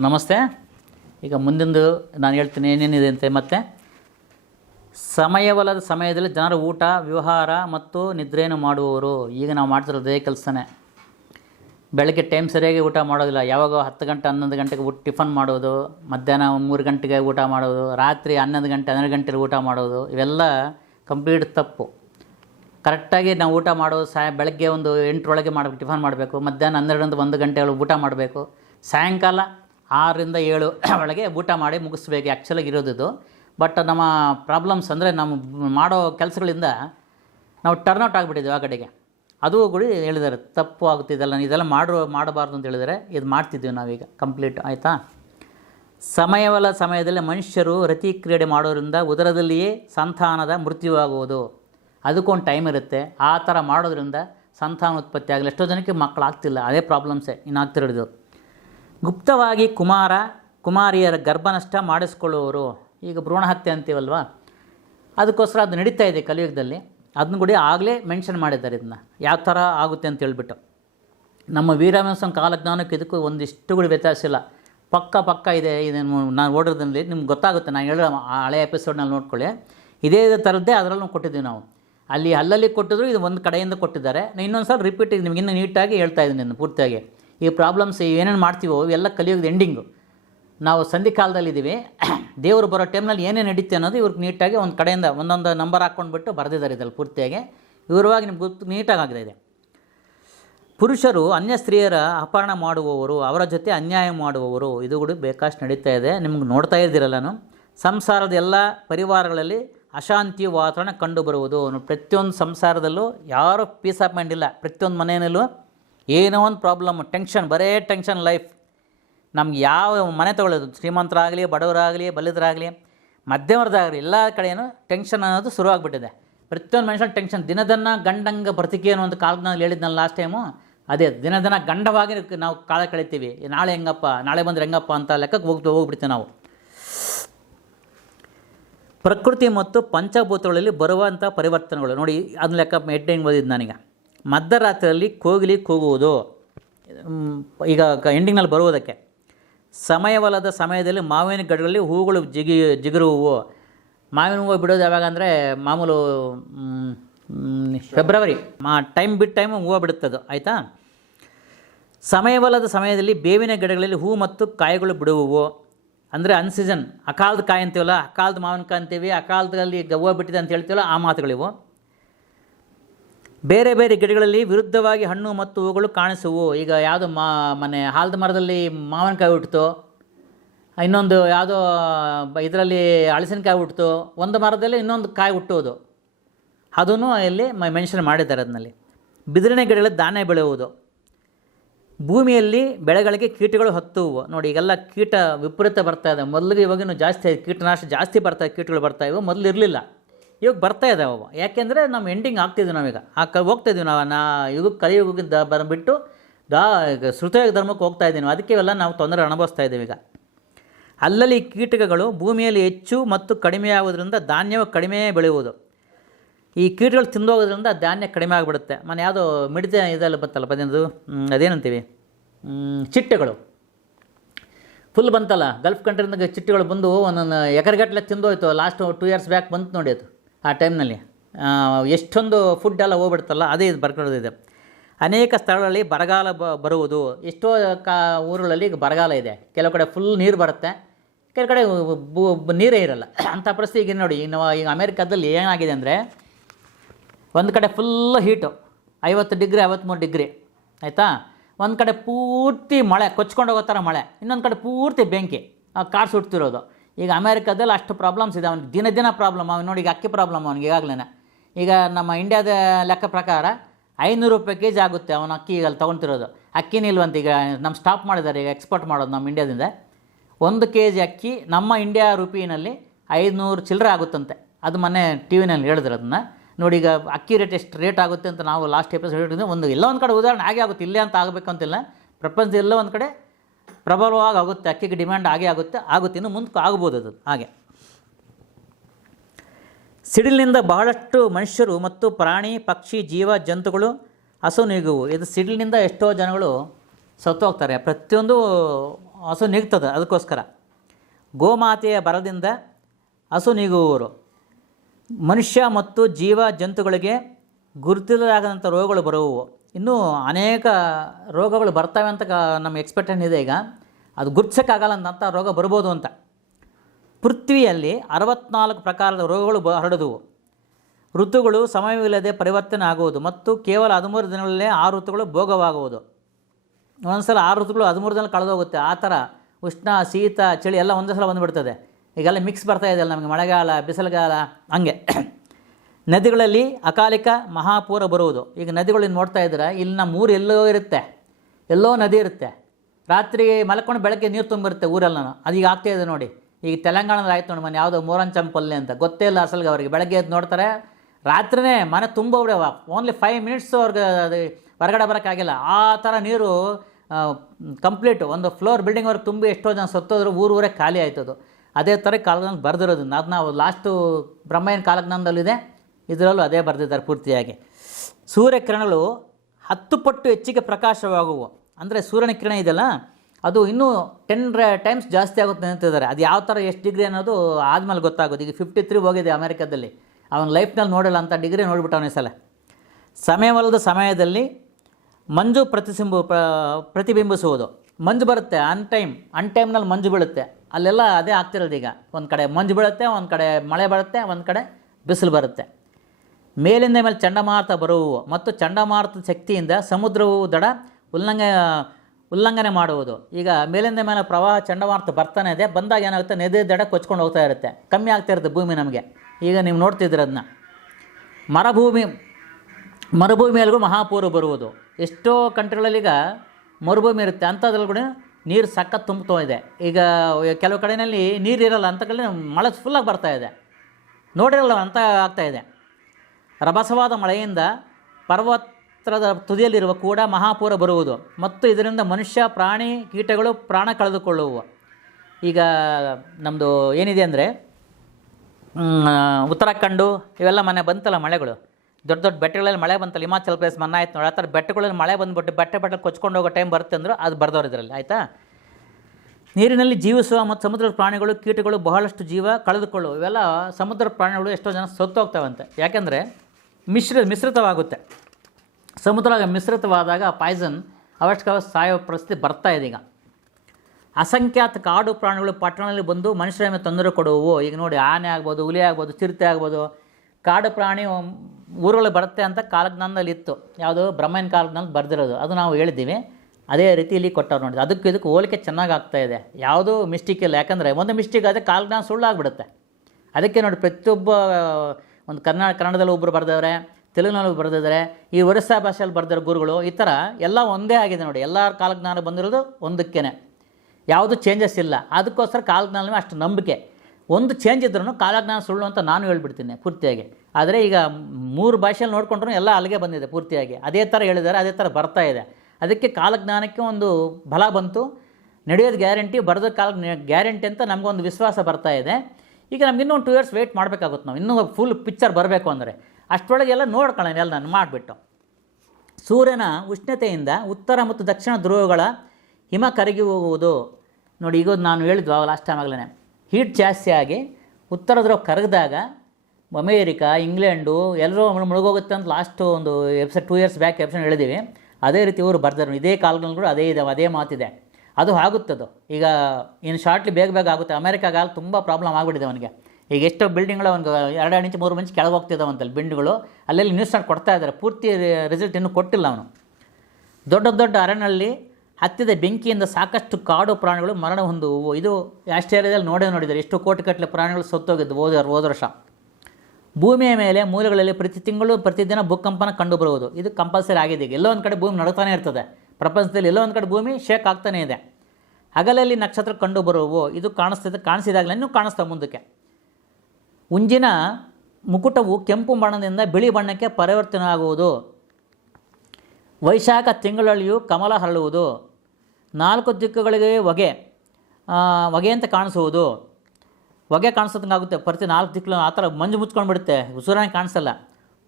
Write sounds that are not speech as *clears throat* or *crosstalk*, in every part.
ನಮಸ್ತೆ. ಈಗ ಮುಂದಿಂದು ನಾನು ಹೇಳ್ತೀನಿ ಏನೇನಿದೆ ಅಂತ ಮತ್ತೆ. ಸಮಯವಲ್ಲದ ಸಮಯದಲ್ಲಿ ಜನರು ಊಟ, ವ್ಯವಹಾರ ಮತ್ತು ನಿದ್ರೆಯನ್ನು ಮಾಡುವವರು. ಈಗ ನಾವು ಮಾಡ್ತಿರೋದು ಅದೇ ಕೆಲಸನೇ. ಬೆಳಗ್ಗೆ ಟೈಮ್ ಸರಿಯಾಗಿ ಊಟ ಮಾಡೋದಿಲ್ಲ. ಯಾವಾಗ ಹತ್ತು ಗಂಟೆ, ಹನ್ನೊಂದು ಗಂಟೆಗೆ ಊಟ ಟಿಫನ್ ಮಾಡೋದು, ಮಧ್ಯಾಹ್ನ ಮೂರು ಗಂಟೆಗೆ ಊಟ ಮಾಡೋದು, ರಾತ್ರಿ ಹನ್ನೊಂದು ಗಂಟೆ, ಹನ್ನೆರಡು ಗಂಟೆಗೆ ಊಟ ಮಾಡೋದು, ಇವೆಲ್ಲ ಕಂಪ್ಲೀಟ್ ತಪ್ಪು. ಕರೆಕ್ಟಾಗಿ ನಾವು ಊಟ ಮಾಡೋದು ಸಾಯ, ಬೆಳಗ್ಗೆ ಒಂದು ಎಂಟರೊಳಗೆ ಮಾಡಬೇಕು, ಟಿಫನ್ ಮಾಡಬೇಕು, ಮಧ್ಯಾಹ್ನ ಹನ್ನೆರಡರಿಂದ ಒಂದು ಗಂಟೆ ಒಳಗೆ ಊಟ ಮಾಡಬೇಕು. ಸಾಯಂಕಾಲ ಆರರಿಂದ ಏಳು *clears throat* ಒಳಗೆ ಊಟ ಮಾಡಿ ಮುಗಿಸ್ಬೇಕು. ಆ್ಯಕ್ಚುಲಾಗಿ ಇರೋದಿದು ಬಟ್ ನಮ್ಮ ಪ್ರಾಬ್ಲಮ್ಸ್ ಅಂದರೆ ನಮ್ಮ ಮಾಡೋ ಕೆಲಸಗಳಿಂದ ನಾವು ಟರ್ನ್ಔಟ್ ಆಗಿಬಿಟ್ಟಿದ್ದೀವಿ ಆ ಕಡೆಗೆ. ಅದು ಕೂಡ ಹೇಳಿದ್ದಾರೆ. ತಪ್ಪು ಆಗುತ್ತಿದ್ದಲ್ಲ ಇದೆಲ್ಲ. ಮಾಡೋ ಮಾಡಬಾರ್ದು ಅಂತ ಹೇಳಿದರೆ ಇದು ಮಾಡ್ತಿದ್ದೀವಿ ನಾವೀಗ ಕಂಪ್ಲೀಟ್ ಆಯಿತಾ? ಸಮಯವಲ್ಲ ಸಮಯದಲ್ಲಿ ಮನುಷ್ಯರು ರತಿ ಕ್ರೀಡೆ ಮಾಡೋದ್ರಿಂದ ಉದರದಲ್ಲಿಯೇ ಸಂತಾನದ ಮೃತ್ಯುವಾಗುವುದು. ಅದಕ್ಕೊಂದು ಟೈಮ್ ಇರುತ್ತೆ. ಆ ಥರ ಮಾಡೋದ್ರಿಂದ ಸಂತಾನೋತ್ಪತ್ತಿ ಆಗಲಿ ಎಷ್ಟೋ ಜನಕ್ಕೆ ಮಕ್ಕಳಾಗ್ತಿಲ್ಲ. ಅದೇ ಪ್ರಾಬ್ಲಮ್ಸೇ ಇನ್ನು ಆಗ್ತಿರೋದು. ಗುಪ್ತವಾಗಿ ಕುಮಾರ, ಕುಮಾರಿಯರ ಗರ್ಭನಷ್ಟ ಮಾಡಿಸ್ಕೊಳ್ಳುವವರು. ಈಗ ಭ್ರೂಣ ಹತ್ಯೆ ಅಂತೀವಲ್ವ? ಅದಕ್ಕೋಸ್ಕರ ಅದು ನಡೀತಾ ಇದೆ ಕಲಿಯುಗದಲ್ಲಿ. ಅದನ್ನು ಕೂಡ ಆಗಲೇ ಮೆನ್ಷನ್ ಮಾಡಿದ್ದಾರೆ ಇದನ್ನ ಯಾವ ಥರ ಆಗುತ್ತೆ ಅಂತ ಹೇಳ್ಬಿಟ್ಟು. ನಮ್ಮ ವೀರವಂಶಂ ಕಾಲಜ್ಞಾನಕ್ಕೆ ಇದಕ್ಕೂ ಒಂದಿಷ್ಟುಗಳು ವ್ಯತ್ಯಾಸ ಇಲ್ಲ. ಪಕ್ಕ ಪಕ್ಕ ಇದೆ ಇದನ್ನು ನಾನು ಓಡೋದ್ರಲ್ಲಿ ನಿಮ್ಗೆ ಗೊತ್ತಾಗುತ್ತೆ. ನಾನು ಹೇಳೋ ಹಳೆ ಎಪಿಸೋಡ್ನಲ್ಲಿ ನೋಡ್ಕೊಳ್ಳಿ. ಇದೇ ಥರದ್ದೇ ಅದರಲ್ಲೂ ಕೊಟ್ಟಿದ್ದೀವಿ ನಾವು. ಅಲ್ಲಿ ಅಲ್ಲಲ್ಲಿ ಕೊಟ್ಟಿದ್ರು, ಇದು ಒಂದು ಕಡೆಯಿಂದ ಕೊಟ್ಟಿದ್ದಾರೆ. ನಾನು ಇನ್ನೊಂದು ಸಲ ರಿಪೀಟ್ ನಿಮ್ಗೆ ಇನ್ನೂ ನೀಟಾಗಿ ಹೇಳ್ತಾ ಇದ್ದೀನಿ ನಾನು ಪೂರ್ತಿಯಾಗಿ. ಈ ಪ್ರಾಬ್ಲಮ್ಸ್ ಏನೇನು ಮಾಡ್ತೀವೋ ಇವೆಲ್ಲ ಕಲಿಯೋದು ಎಂಡಿಂಗು ನಾವು ಸಂಧಿ ಕಾಲದಲ್ಲಿದ್ದೀವಿ. *clears throat* ದೇವರು ಬರೋ ಟೈಮ್ನಲ್ಲಿ ಏನೇನು ನಡೀತೆ ಅನ್ನೋದು ಇವ್ರಿಗೆ ನೀಟಾಗಿ ಒಂದು ಕಡೆಯಿಂದ ಒಂದೊಂದು ನಂಬರ್ ಹಾಕ್ಕೊಂಡ್ಬಿಟ್ಟು ಬರೆದಿದ್ದಾರೆ ಇದ್ರಲ್ಲಿ ಪೂರ್ತಿಯಾಗಿ. ವಿವರವಾಗಿ ನಿಮ್ಗೆ ಗೊತ್ತು ನೀಟಾಗಿ ಆಗಿದೆ ಇದೆ ಪುರುಷರು ಅನ್ಯ ಸ್ತ್ರೀಯರ ಅಪಹರಣ ಮಾಡುವವರು, ಅವರ ಜೊತೆ ಅನ್ಯಾಯ ಮಾಡುವವರು, ಇದು ಕೂಡ ಬೇಕಾಷ್ಟು ನಡೀತಾ ಇದೆ. ನಿಮ್ಗೆ ನೋಡ್ತಾ ಇದ್ದೀರಲ್ಲನು ಸಂಸಾರದ ಎಲ್ಲ ಪರಿವಾರಗಳಲ್ಲಿ ಅಶಾಂತಿ ವಾತಾವರಣ ಕಂಡುಬರುವುದು. ಪ್ರತಿಯೊಂದು ಸಂಸಾರದಲ್ಲೂ ಯಾರೂ ಪೀಸ್ ಆಫ್ ಮೈಂಡ್ ಇಲ್ಲ. ಪ್ರತಿಯೊಂದು ಮನೆಯಲ್ಲೂ ಏನೋ ಒಂದು ಪ್ರಾಬ್ಲಮ್, ಟೆನ್ಷನ್, ಬರೇ ಟೆನ್ಷನ್ ಲೈಫ್. ನಮ್ಗೆ ಯಾವ ಮನೆ ತೊಗೊಳ್ಳೋದು ಶ್ರೀಮಂತರಾಗಲಿ, ಬಡವರಾಗಲಿ ಬಲಿದರಾಗಲಿ ಮಧ್ಯಮರದಾಗಲಿ ಎಲ್ಲ ಕಡೆಯೂ ಟೆನ್ಷನ್ ಅನ್ನೋದು ಶುರುವಾಗ್ಬಿಟ್ಟಿದೆ. ಪ್ರತಿಯೊಂದು ಮನುಷ್ಯನ ಟೆನ್ಷನ್, ದಿನದನ್ನ ಗಂಡಂಗ ಬರ್ತಿಕೆ ಅನ್ನೋ ಒಂದು ಕಾಲದಲ್ಲಿ ಹೇಳಿದ್ನಲ್ಲ ಲಾಸ್ಟ್ ಟೈಮು ಅದೇ, ದಿನದನ್ನ ದಿನ ಗಂಡವಾಗಿ ನಾವು ಕಾಲ ಕಳಿತೀವಿ. ನಾಳೆ ಹೆಂಗಪ್ಪ, ನಾಳೆ ಬಂದ್ರೆ ಹೆಂಗಪ್ಪ ಅಂತ ಲೆಕ್ಕಕ್ಕೆ ಹೋಗ್ತಾ ಹೋಗ್ಬಿಡ್ತೀವಿ ನಾವು. ಪ್ರಕೃತಿ ಮತ್ತು ಪಂಚಭೂತಗಳಲ್ಲಿ ಬರುವಂಥ ಪರಿವರ್ತನೆಗಳು. ನೋಡಿ, ಅದನ್ನ ಲೆಕ್ಕ ಹೆಡ್ಡಿಂಗ್ ಓದಿದ್ದು ನಾನೀಗ. ಮಧ್ಯರಾತ್ರಿಯಲ್ಲಿ ಕೋಗಿಲಿ ಕೂಗುವುದು. ಈಗ ಎಂಡಿಂಗ್ನಲ್ಲಿ ಬರುವುದಕ್ಕೆ. ಸಮಯವಲ್ಲದ ಸಮಯದಲ್ಲಿ ಮಾವಿನ ಗಿಡಗಳಲ್ಲಿ ಹೂಗಳು ಜಿಗಿ ಜಿಗಿರುವು. ಮಾವಿನ ಹೂವು ಬಿಡೋದು ಯಾವಾಗ ಅಂದರೆ ಮಾಮೂಲು ಫೆಬ್ರವರಿ ಮಾ ಟೈಮ್ ಬಿಟ್ಟು ಟೈಮು ಹೂವು ಬಿಡುತ್ತದು, ಆಯಿತಾ? ಸಮಯವಲ್ಲದ ಸಮಯದಲ್ಲಿ ಬೇವಿನ ಗಿಡಗಳಲ್ಲಿ ಹೂ ಮತ್ತು ಕಾಯಿಗಳು ಬಿಡುವು ಅಂದರೆ ಅನ್ಸೀಸನ್ ಅಕಾಲದ ಕಾಯಿ ಅಂತೀವಲ್ಲ, ಅಕಾಲದ ಮಾವಿನಕಾಯಿ ಅಂತೀವಿ, ಅಕಾಲದಲ್ಲಿ ಗವ್ವ ಬಿಟ್ಟಿದೆ ಅಂತ ಹೇಳ್ತೀವಲ್ಲ, ಆ ಮಾತುಗಳಿವು. ಬೇರೆ ಬೇರೆ ಗಿಡಗಳಲ್ಲಿ ವಿರುದ್ಧವಾಗಿ ಹಣ್ಣು ಮತ್ತು ಹೂಗಳು ಕಾಣಿಸುವು. ಈಗ ಯಾವುದು ಮಾ, ಮನೆ, ಹಾಲದ ಮರದಲ್ಲಿ ಮಾವಿನಕಾಯಿ ಹುಟ್ಟಿತು ಇನ್ನೊಂದು ಯಾವುದೋ ಇದರಲ್ಲಿ ಹಳಸಿನಕಾಯಿ ಹುಟ್ಟಿತು ಒಂದು ಮರದಲ್ಲಿ ಇನ್ನೊಂದು ಕಾಯಿ ಹುಟ್ಟುವುದು. ಅದನ್ನು ಇಲ್ಲಿ ಮೆನ್ಷನ್ ಮಾಡಿದ್ದಾರೆ ಅದರಲ್ಲಿ ಬಿದಿರಿನ ಗಿಡಗಳಲ್ಲಿ ಧಾನ್ಯ ಬೆಳೆಯುವುದು. ಭೂಮಿಯಲ್ಲಿ ಬೆಳೆಗಳಿಗೆ ಕೀಟಗಳು ಹತ್ತುವು. ನೋಡಿ, ಈಗೆಲ್ಲ ಕೀಟ ವಿಪರೀತ ಬರ್ತಾ ಇದೆ. ಮೊದಲಿಗೆ ಇವಾಗಿನೂ ಜಾಸ್ತಿ ಕೀಟನಾಶಕ ಕೀಟನಾಶ ಜಾಸ್ತಿ ಬರ್ತಾ ಕೀಟಗಳು ಬರ್ತಾ ಇವು. ಮೊದಲು ಇರಲಿಲ್ಲ. ಇವಾಗ ಬರ್ತಾ ಇದೆ ಅವು. ಯಾಕೆಂದರೆ ನಮ್ಮ ಎಂಡಿಂಗ್ ಆಗ್ತಿದ್ವಿ ನಾವೀಗ. ಆ ಕ, ಹೋಗ್ತಾ ಇದ್ದೀವಿ ನಾವು. ನಾ ಯುಗಕ್ಕೆ ಕಲಿಯುಗದಿಂದ ಬಂದುಬಿಟ್ಟು ದಾ ಶ್ರುತಯುಗ ಧರ್ಮಕ್ಕೆ ಹೋಗ್ತಾ ಇದ್ದೀವಿ ಅದಕ್ಕೆ ಇವೆಲ್ಲ ನಾವು ತೊಂದರೆ ಅನುಭವಿಸ್ತಾ ಇದ್ದೀವಿ ಈಗ. ಅಲ್ಲಲ್ಲಿ ಕೀಟಗಳು ಭೂಮಿಯಲ್ಲಿ ಹೆಚ್ಚು ಮತ್ತು ಕಡಿಮೆಯಾಗುವುದರಿಂದ ಧಾನ್ಯವು ಕಡಿಮೆ ಬೆಳೆಯುವುದು. ಈ ಕೀಟಗಳು ತಿಂದೋಗೋದ್ರಿಂದ ಧಾನ್ಯ ಕಡಿಮೆ ಆಗಿಬಿಡುತ್ತೆ. ಮನೆ ಯಾವುದೋ ಮಿಡತೆ ಇದೆಲ್ಲ ಬತ್ತಲ್ಲ ಬಂದಿದ್ದು ಅದೇನಂತೀವಿ? ಚಿಟ್ಟೆಗಳು. ಫುಲ್ ಬಂತಲ್ಲ? ಗಲ್ಫ್ ಕಂಟ್ರಿಂದ ಚಿಟ್ಟೆಗಳು ಬಂದು ಒಂದೊಂದು ಎಕರೆಗಟ್ಟಲೆ ತಿಂದೋಯ್ತು. ಲಾಸ್ಟ್ ಟೂ ಇಯರ್ಸ್ ಬ್ಯಾಕ್ ಬಂತು ನೋಡಿ ಅದು. ಆ ಟೈಮ್ನಲ್ಲಿ. ಎಷ್ಟೊಂದು ಫುಡ್ ಎಲ್ಲ ಹೋಗ್ಬಿಡ್ತಲ್ಲ, ಅದೇ ಇದು ಬರ್ಕೊಳ್ಳೋದಿದೆ ಅನೇಕ ಸ್ಥಳಗಳಲ್ಲಿ ಬರಗಾಲ ಬರುವುದು. ಎಷ್ಟೋ ಕಾ, ಊರುಗಳಲ್ಲಿ ಈಗ ಬರಗಾಲ ಇದೆ. ಕೆಲವು ಕಡೆ ಫುಲ್ ನೀರು ಬರುತ್ತೆ. ಕೆಲವು ಕಡೆ ನೀರೇ ಇರಲ್ಲ. ಅಂಥ ಪರಿಸ್ಥಿತಿ ಈಗ ನೋಡಿ, ಈಗ ಈಗ ಅಮೇರಿಕಾದಲ್ಲಿ ಏನಾಗಿದೆ ಅಂದರೆ, ಒಂದು ಕಡೆ ಫುಲ್ ಹೀಟು ಐವತ್ತು ಡಿಗ್ರಿ ಐವತ್ತ್ಮೂರು ಡಿಗ್ರಿ, ಆಯಿತಾ? ಒಂದು ಕಡೆ ಪೂರ್ತಿ ಮಳೆ, ಕೊಚ್ಕೊಂಡು ಹೋಗೋ ಥರ ಮಳೆ. ಇನ್ನೊಂದು ಕಡೆ ಪೂರ್ತಿ ಬೆಂಕಿ ಕಾರ್ ಸುಡ್ತಿರೋದು ಈಗ ಅಮೇರಿಕಾದಲ್ಲಿ ಅಷ್ಟು ಪ್ರಾಬ್ಲಮ್ಸ್ ಇದೆ. ಅವ್ನಿಗೆ ದಿನ ದಿನ ಪ್ರಾಬ್ಲಮ್ ಅವ್ನು ನೋಡಿ ಈಗ ಅಕ್ಕಿ ಪ್ರಾಬ್ಲಮ್ ಅವ್ನಿಗೆ ಈಗಾಗಲೇ ಈಗ ನಮ್ಮ ಇಂಡ್ಯಾದ ಲೆಕ್ಕ ಪ್ರಕಾರ ಐನೂರು ರೂಪಾಯಿ ಕೆ ಜಿ ಆಗುತ್ತೆ ಅವನು ಅಕ್ಕಿ ಈಗ ಅಲ್ಲಿ ತೊಗೊತಿರೋದು. ಅಕ್ಕಿನೇ ಇಲ್ವಂತ ಈಗ ನಮ್ಮ ಸ್ಟಾಪ್ ಮಾಡಿದ್ದಾರೆ, ಈಗ ಎಕ್ಸ್ಪೋರ್ಟ್ ಮಾಡೋದು ನಮ್ಮ ಇಂಡ್ಯಾದಿಂದ ಒಂದು ಕೆ ಜಿ ಅಕ್ಕಿ ನಮ್ಮ ಇಂಡಿಯಾ ರುಪಿನಲ್ಲಿ ಐದುನೂರು ಚಿಲ್ಲರೆ ಆಗುತ್ತಂತೆ. ಅದು ಮೊನ್ನೆ ಟಿ ವಿನಲ್ಲಿ ಹೇಳಿದ್ರು ಅದನ್ನು. ನೋಡಿ ಈಗ ಅಕ್ಕಿ ರೇಟ್ ಎಷ್ಟು ರೇಟ್ ಆಗುತ್ತೆ ಅಂತ ನಾವು ಲಾಸ್ಟ್ ಎಪಿಸೋಡ್ ಹೇಳಿದ್ರೆ ಒಂದು ಎಲ್ಲ ಒಂದು ಕಡೆ ಉದಾಹರಣೆ ಆಗೇ ಆಗುತ್ತೆ, ಇಲ್ಲೇ ಅಂತ ಆಗಬೇಕಂತಿಲ್ಲ. ಪ್ರಪಂಚದ ಎಲ್ಲ ಒಂದು ಕಡೆ ಪ್ರಬಲವಾಗಿ ಆಗುತ್ತೆ ಅಕ್ಕಿಗೆ ಡಿಮ್ಯಾಂಡ್ ಆಗೇ ಆಗುತ್ತೆ ಆಗುತ್ತೆ, ಇನ್ನು ಮುಂದಕ್ಕೆ ಆಗ್ಬೋದು ಅದು, ಹಾಗೆ. ಸಿಡಿಲಿನಿಂದ ಬಹಳಷ್ಟು ಮನುಷ್ಯರು ಮತ್ತು ಪ್ರಾಣಿ, ಪಕ್ಷಿ, ಜೀವ, ಜಂತುಗಳು ಹಸು ನೀಗುವು. ಇದು ಸಿಡಿಲಿನಿಂದ ಎಷ್ಟೋ ಜನಗಳು ಸತ್ತು ಹೋಗ್ತಾರೆ ಪ್ರತಿಯೊಂದು ಹಸು ನೀಗ್ತದೆ, ಅದಕ್ಕೋಸ್ಕರ. ಗೋಮಾತೆಯ ಬರದಿಂದ ಹಸು ನೀಗುವವರು. ಮನುಷ್ಯ ಮತ್ತು ಜೀವ, ಜಂತುಗಳಿಗೆ ಗುರುತಿಲ್ಲದಾಗದಂಥ ರೋಗಗಳು ಬರುವವು. ಇನ್ನೂ ಅನೇಕ ರೋಗಗಳು ಬರ್ತವೆ ಅಂತ ನಮ್ಮ ಎಕ್ಸ್ಪೆಕ್ಟೇಷನ್ ಇದೆ ಈಗ. ಅದು ಗುರ್ತಿಸೋಕ್ಕಾಗಲ್ಲ ಅಂತ ರೋಗ ಬರ್ಬೋದು ಅಂತ. ಪೃಥ್ವಿಯಲ್ಲಿ ಅರವತ್ನಾಲ್ಕು ಪ್ರಕಾರದ ರೋಗಗಳು ಬ ಹರಡಿದವು. ಋತುಗಳು ಸಮಯವಿಲ್ಲದೆ ಪರಿವರ್ತನೆ ಆಗುವುದು ಮತ್ತು ಕೇವಲ ಹದಿಮೂರು ದಿನಗಳಲ್ಲೇ ಆ ಋತುಗಳು ಭೋಗವಾಗುವುದು. ಒಂದೊಂದ್ಸಲ ಆರು ಋತುಗಳು ಹದಿಮೂರು ದಿನ ಕಳೆದೋಗುತ್ತೆ. ಆ ಥರ ಉಷ್ಣ, ಶೀತ, ಚಳಿ ಎಲ್ಲ ಒಂದೇ ಸಲ ಬಂದುಬಿಡ್ತದೆ. ಈಗೆಲ್ಲ ಮಿಕ್ಸ್ ಬರ್ತಾ ಇದೆಯಲ್ಲ ನಮಗೆ ಮಳೆಗಾಲ, ಬಿಸಿಲುಗಾಲ, ಹಂಗೆ. ನದಿಗಳಲ್ಲಿ ಅಕಾಲಿಕ ಮಹಾಪೂರ ಬರುವುದು. ಈಗ ನದಿಗಳನ್ನು ನೋಡ್ತಾ ಇದ್ರೆ ಇಲ್ಲಿ ನಮ್ಮ ಊರು ಎಲ್ಲೋ ಇರುತ್ತೆ. ಎಲ್ಲೋ ನದಿ ಇರುತ್ತೆ. ರಾತ್ರಿ ಮಲ್ಕೊಂಡು ಬೆಳಗ್ಗೆ ನೀರು ತುಂಬಿರುತ್ತೆ ಊರೆಲ್ಲ ಅದು ಈಗ ಇದೆ ನೋಡಿ. ಈಗ ತೆಲಂಗಾಣದಲ್ಲಿ ಆಯ್ತು ನೋಡಿ ಮನೆ, ಯಾವುದೋ ಮೋರಂಚಂಪಲ್ಲೆ ಅಂತ. ಗೊತ್ತೇ ಇಲ್ಲ ಅಸಲ್ಗೆ ಅವರಿಗೆ. ಬೆಳಗ್ಗೆ ಎದ್ದು ನೋಡ್ತಾರೆ, ರಾತ್ರಿನೇ ಮನೆ ತುಂಬ ಓನ್ಲಿ ಫೈವ್ ಮಿನಿಟ್ಸ್ ಅವ್ರಿಗೆ ಅದು ಹೊರಗಡೆ ಬರೋಕ್ಕಾಗಿಲ್ಲ ಆ ಥರ ನೀರು ಕಂಪ್ಲೀಟ್ ಒಂದು ಫ್ಲೋರ್ ಬಿಲ್ಡಿಂಗ್ವರೆಗೆ ತುಂಬಿ ಎಷ್ಟೋ ಜನ ಸತ್ತೋದ್ರು ಊರು ಊರೇ ಖಾಲಿ ಆಯ್ತದು. ಅದೇ ಥರ ಕಾಲದಲ್ಲಿ ಬರ್ದಿರೋದು ನಾವು ಲಾಸ್ಟು ಬ್ರಹ್ಮಯ್ಯನ ಕಾಲಜ್ಞಾನದಲ್ಲಿದೆ ಇದರಲ್ಲೂ ಅದೇ ಬರೆದಿದ್ದಾರೆ ಪೂರ್ತಿಯಾಗಿ. ಸೂರ್ಯಕಿರಣಗಳು ಹತ್ತು ಪಟ್ಟು ಹೆಚ್ಚಿಗೆ ಪ್ರಕಾಶವಾಗುವು. ಅಂದರೆ ಸೂರ್ಯನ ಕಿರಣ ಇದೆಯಲ್ಲ, ಅದು ಇನ್ನೂ ಟೆನ್ ಟೈಮ್ಸ್ ಜಾಸ್ತಿ ಆಗುತ್ತೆ ಅಂತಿದ್ದಾರೆ ಅದು ಯಾವ ಥರ ಎಷ್ಟು ಡಿಗ್ರಿ ಅನ್ನೋದು ಆದಮೇಲೆ ಗೊತ್ತಾಗೋದು. ಈಗ ಫಿಫ್ಟಿ ತ್ರೀ ಹೋಗಿದೆ ಅಮೆರಿಕದಲ್ಲಿ. ಅವನ ಲೈಫ್ನಲ್ಲಿ ನೋಡಲ್ಲ ಅಂತ ಡಿಗ್ರಿ ನೋಡಿಬಿಟ್ಟು ಅವನ ಸಲ. ಸಮಯವಲ್ಲದ ಸಮಯದಲ್ಲಿ ಮಂಜು ಪ್ರತಿಸಿಂಬು, ಪ್ರ, ಪ್ರತಿಬಿಂಬಿಸುವುದು. ಮಂಜು ಬರುತ್ತೆ ಅನ್ ಟೈಮ್ ಅನ್ ಟೈಮ್ನಲ್ಲಿ ಮಂಜು ಬೀಳುತ್ತೆ. ಅಲ್ಲೆಲ್ಲ ಅದೇ ಆಗ್ತಿರೋದು ಈಗ. ಒಂದು ಕಡೆ ಮಂಜು ಬೀಳುತ್ತೆ, ಒಂದು ಕಡೆ ಮಳೆ ಬರುತ್ತೆ ಒಂದು ಕಡೆ ಬಿಸಿಲು ಬರುತ್ತೆ. ಮೇಲಿಂದ ಮೇಲೆ ಚಂಡಮಾರುತ ಬರುವು ಮತ್ತು ಚಂಡಮಾರುತದ ಶಕ್ತಿಯಿಂದ ಸಮುದ್ರವು ದಡ ಉಲ್ಲಂಘ ಉಲ್ಲಂಘನೆ ಮಾಡುವುದು. ಈಗ ಮೇಲಿಂದ ಮೇಲೆ ಪ್ರವಾಹ, ಚಂಡಮಾರುತ ಬರ್ತಾನೆ ಇದೆ. ಬಂದಾಗ ಏನಾಗುತ್ತೆ? ನದಿ ದಡ ಕೊಚ್ಕೊಂಡು ಹೋಗ್ತಾ ಇರುತ್ತೆ. ಕಮ್ಮಿ ಆಗ್ತಾ ಇರುತ್ತೆ ಭೂಮಿ ನಮಗೆ. ಈಗ ನೀವು ನೋಡ್ತಿದ್ದೀರ ಅದನ್ನ. ಮರುಭೂಮಿ ಮರುಭೂಮಿಯಲ್ಲಿಗೂ ಮಹಾಪೂರ್ವ ಬರುವುದು. ಎಷ್ಟೋ ಕಂಟ್ರಿಗಳಲ್ಲಿ ಈಗ ಮರುಭೂಮಿ ಇರುತ್ತೆ. ಅಂಥದ್ರಲ್ಲಿ ಕೂಡ ನೀರು ಸಖತ್ ತುಂಬ್ತಾ ಇದೆ. ಈಗ ಕೆಲವು ಕಡೆಯಲ್ಲಿ ನೀರು ಇರಲ್ಲ. ಅಂಥ ಕಡೆ ಮಳೆ ಫುಲ್ಲಾಗಿ ಬರ್ತಾ ಇದೆ. ನೋಡಿರಲ್ಲ ಅಂತ ಆಗ್ತಾಯಿದೆ ರಭಸವಾದ ಮಳೆಯಿಂದ ಪರ್ವತದ ತುದಿಯಲ್ಲಿರುವ ಕೂಡ ಮಹಾಪೂರ ಬರುವುದು. ಮತ್ತು ಇದರಿಂದ ಮನುಷ್ಯ, ಪ್ರಾಣಿ, ಕೀಟಗಳು ಪ್ರಾಣ ಕಳೆದುಕೊಳ್ಳುವು. ಈಗ ನಮ್ಮದು ಏನಿದೆ ಅಂದರೆ ಉತ್ತರಾಖಂಡು ಇವೆಲ್ಲ ಮನೆ ಬಂತಲ್ಲ ಮಳೆಗಳು. ದೊಡ್ಡ ದೊಡ್ಡ ಬೆಟ್ಟಗಳಲ್ಲಿ ಮಳೆ ಬಂತಲ್ಲ. ಹಿಮಾಚಲ್ ಪ್ರದೇಶ ಮನ್ನ ಆಯ್ತು ನೋಡಿ. ಆ ಥರ ಬೆಟ್ಟಗಳಲ್ಲಿ ಮಳೆ ಬಂದುಬಿಟ್ಟು ಬೆಟ್ಟ ಬೆಟ್ಟ ಕೊಚ್ಕೊಂಡು ಹೋಗೋ ಟೈಮ್ ಬರುತ್ತೆ ಅಂದರು ಅದು ಬರ್ದವ್ರು ಇದರಲ್ಲಿ, ಆಯಿತಾ? ನೀರಿನಲ್ಲಿ ಜೀವಿಸುವ ಮತ್ತು ಸಮುದ್ರದ ಪ್ರಾಣಿಗಳು, ಕೀಟಗಳು ಬಹಳಷ್ಟು ಜೀವ ಕಳೆದುಕೊಳ್ಳುವ. ಇವೆಲ್ಲ ಸಮುದ್ರ ಪ್ರಾಣಿಗಳು ಎಷ್ಟೋ ಜನ ಸತ್ತೋಗ್ತಾವಂತೆ ಯಾಕೆಂದರೆ ಮಿಶ್ರ, ಮಿಶ್ರಿತವಾಗುತ್ತೆ. ಸಮುದ್ರ ಮಿಶ್ರಿತವಾದಾಗ ಪಾಯ್ಸನ್ ಅವಶ್ಯಕ ಸಾಯೋ ಪರಿಸ್ಥಿತಿ ಬರ್ತಾ ಇದೆ ಈಗ. ಅಸಂಖ್ಯಾತ ಕಾಡು ಪ್ರಾಣಿಗಳು ಪಟ್ಟಣದಲ್ಲಿ ಬಂದು ಮನುಷ್ಯರ ಮೇಲೆ ತೊಂದರೆ ಕೊಡುವು ಈಗ ನೋಡಿ, ಆನೆ ಆಗ್ಬೋದು, ಹುಲಿ ಆಗ್ಬೋದು, ಚಿರತೆ ಆಗ್ಬೋದು. ಕಾಡು ಪ್ರಾಣಿ ಊರುಗಳು ಬರುತ್ತೆ ಅಂತ ಕಾಲಜ್ಞಾನದಲ್ಲಿ ಇತ್ತು. ಯಾವುದು ಬ್ರಹ್ಮನ ಕಾಲಜ್ಞಾನದಲ್ಲಿ ಬರೆದಿರೋದು. ಅದು ನಾವು ಹೇಳಿದ್ದೀವಿ. ಅದೇ ರೀತಿ ಇಲ್ಲಿ ಕೊಟ್ಟವ್ರು ನೋಡಿ. ಅದಕ್ಕೆ ಇದಕ್ಕೆ ಹೋಲಿಕೆ ಚೆನ್ನಾಗಿ ಆಗ್ತಾ ಇದೆ. ಯಾವುದೂ ಮಿಸ್ಟೇಕ್ ಇಲ್ಲ. ಯಾಕಂದರೆ, ಒಂದು ಮಿಸ್ಟೇಕ್ ಆದರೆ ಕಾಲಜ್ಞಾನ ಸುಳ್ಳಾಗ್ಬಿಡುತ್ತೆ. ಅದಕ್ಕೆ ನೋಡಿ ಪ್ರತಿಯೊಬ್ಬ ಒಂದು ಕನ್ನಡ ಕನ್ನಡದಲ್ಲಿ ಒಬ್ಬರು ಬರೆದವ್ರೆ ತೆಲುಗಿನಲ್ಲಿ ಬರೆದಿದ್ದಾರೆ, ಈ ಒರಿಸ್ಸಾ ಭಾಷೆಯಲ್ಲಿ ಬರೆದಿರೋ ಗುರುಗಳು ಈ ಥರ ಎಲ್ಲ ಒಂದೇ ಆಗಿದೆ ನೋಡಿ. ಎಲ್ಲ ಕಾಲಜ್ಞಾನ ಬಂದಿರೋದು ಒಂದಕ್ಕೇ ಯಾವುದು ಚೇಂಜಸ್ ಇಲ್ಲ. ಅದಕ್ಕೋಸ್ಕರ ಕಾಲಜ್ಞಾನ ಅಷ್ಟು ನಂಬಿಕೆ. ಒಂದು ಚೇಂಜ್ ಇದ್ರೂ ಕಾಲಜ್ಞಾನ ಸುಳ್ಳು ಅಂತ ನಾನು ಹೇಳ್ಬಿಡ್ತೀನಿ ಪೂರ್ತಿಯಾಗಿ. ಆದರೆ ಈಗ ಮೂರು ಭಾಷೆಯಲ್ಲಿ ನೋಡ್ಕೊಂಡ್ರೂ ಎಲ್ಲ ಅಲ್ಲಿಗೆ ಬಂದಿದೆ ಪೂರ್ತಿಯಾಗಿ. ಅದೇ ಥರ ಹೇಳಿದ್ದಾರೆ, ಅದೇ ಥರ ಬರ್ತಾ ಇದೆ. ಅದಕ್ಕೆ ಕಾಲಜ್ಞಾನಕ್ಕೆ ಒಂದು ಬಲ ಬಂತು. ನಡೆಯೋದು ಗ್ಯಾರಂಟಿ ಬರೆದ ಕಾಲ ಗ್ಯಾರಂಟಿ ಅಂತ ನಮಗೊಂದು ವಿಶ್ವಾಸ ಬರ್ತಾ ಇದೆ. ಈಗ ನಮ್ಗೆ ಇನ್ನೊಂದು ಟೂ ಇಯರ್ಸ್ ವೇಟ್ ಮಾಡಬೇಕಾಗುತ್ತೆ ನಾವು. ಇನ್ನೂ ಫುಲ್ ಪಿಕ್ಚರ್ ಬರಬೇಕು ಅಂದರೆ. ಅಷ್ಟರೊಳಗೆಲ್ಲ ನೋಡ್ಕೊಳ್ಳೋಣ ಎಲ್ಲ ನಾನು ಮಾಡಿಬಿಟ್ಟು. ಸೂರ್ಯನ ಉಷ್ಣತೆಯಿಂದ ಉತ್ತರ ಮತ್ತು ದಕ್ಷಿಣ ಧ್ರುವಗಳ ಹಿಮ ಕರಗಿ ಹೋಗುವುದು. ನೋಡಿ, ಈಗ ನಾನು ಹೇಳಿದ್ವು ಲಾಸ್ಟ್ ಟೈಮ್ ಆಗಲೇ ಹೀಟ್ ಜಾಸ್ತಿ ಆಗಿ ಉತ್ತರ ಧ್ರುವ ಕರಗಿದಾಗ ಅಮೇರಿಕಾ ಇಂಗ್ಲೆಂಡು ಎಲ್ಲರೂ ಮುಳುಗೋಗುತ್ತೆ ಅಂತ ಲಾಸ್ಟ್ ಒಂದು episode two years back episode ಹೇಳಿದ್ದೀವಿ. ಅದೇ ರೀತಿ ಇವರು ಬರ್ತಾರೆ ಇದೇ ಕಾಲಗಳು ಕೂಡ ಅದೇ ಇದೆ, ಅದೇ ಮಾತಿದೆ. ಅದು ಆಗುತ್ತದು. ಈಗ ಇನ್ನು ಶಾರ್ಟ್ಲಿ ಬೇಗ ಬೇಗ ಆಗುತ್ತೆ. ಅಮೇರಿಕಾಗಾಲ ತುಂಬ ಪ್ರಾಬ್ಲಮ್ ಆಗಿಬಿಟ್ಟಿದೆ ಅವನಿಗೆ. ಈಗ ಎಷ್ಟೋ ಬಿಲ್ಡಿಂಗ್ಗಳು ಒಂದು ಎರಡು ಇಂಚು ಮೂರು ಇಂಚು ಕೆಳಗೆ ಹೋಗ್ತಿದ್ದಾವಂತಲ್ಲಿ ಬಿಲ್ಡಿಂಗ್ಗಳು ಅಲ್ಲೆಲ್ಲಿ ನ್ಯೂಸ್ ಸ್ಟಾರ್ಟ್ ಕೊಡ್ತಾ ಇದ್ದಾರೆ. ಪೂರ್ತಿ ರಿಸಲ್ಟ್ ಇನ್ನೂ ಕೊಟ್ಟಿಲ್ಲ ಅವನು. ದೊಡ್ಡ ದೊಡ್ಡ ಅರಣ್ಯಲ್ಲಿ ಹತ್ತಿದ ಬೆಂಕಿಯಿಂದ ಸಾಕಷ್ಟು ಕಾಡು ಪ್ರಾಣಿಗಳು ಮರಣ ಹೊಂದುವು. ಇದು ಆಸ್ಟ್ರೇಲಿಯಾದಲ್ಲಿ ನೋಡೇ ನೋಡಿದ್ದಾರೆ. ಎಷ್ಟು ಕೋಟಿಗಟ್ಟಲೆ ಪ್ರಾಣಿಗಳು ಸತ್ತೋಗಿದ್ದು ಹೋದ ಹೋದ ವರ್ಷ. ಭೂಮಿಯ ಮೇಲೆ ಮೂಲೆಗಳಲ್ಲಿ ಪ್ರತಿ ತಿಂಗಳು ಪ್ರತಿದಿನ ಭೂಕಂಪನ ಕಂಡುಬರುವುದು ಇದು ಕಂಪಲ್ಸರಿ ಆಗಿದೆ. ಈಗ ಎಲ್ಲೋ ಒಂದು ಕಡೆ ಭೂಮಿ ನಡುತ್ತಾನೆ ಇರ್ತದೆ. ಪ್ರಪಂಚದಲ್ಲಿ ಎಲ್ಲೋ ಒಂದು ಕಡೆ ಭೂಮಿ ಶೇಕ್ ಆಗ್ತಾನೇ ಇದೆ. ಹಗಲಲ್ಲಿ ನಕ್ಷತ್ರ ಕಂಡುಬರುವು ಇದು ಕಾಣಿಸ್ತಿದೆ, ಕಾಣಿಸಿದಾಗಲೇ ಇನ್ನೂ ಕಾಣಿಸ್ತಾ ಮುಂದಕ್ಕೆ. ಉಂಜಿನ ಮುಕುಟವು ಕೆಂಪು ಬಣ್ಣದಿಂದ ಬಿಳಿ ಬಣ್ಣಕ್ಕೆ ಪರಿವರ್ತನೆ ಆಗುವುದು. ವೈಶಾಖ ತಿಂಗಳಲ್ಲಿಯೂ ಕಮಲ ಹರಳುವುದು. ನಾಲ್ಕು ದಿಕ್ಕುಗಳಿಗೆ ಹೊಗೆ ಹೊಗೆ ಅಂತ ಕಾಣಿಸುವುದು. ಹೊಗೆ ಕಾಣಿಸೋದಂಗಾಗುತ್ತೆ ಪ್ರತಿ ನಾಲ್ಕು ದಿಕ್ಕಲು ಆ ಥರ ಮಂಜು ಮುಚ್ಕೊಂಡು ಬಿಡುತ್ತೆ ಉಸಿರಾಗಿ ಕಾಣಿಸಲ್ಲ.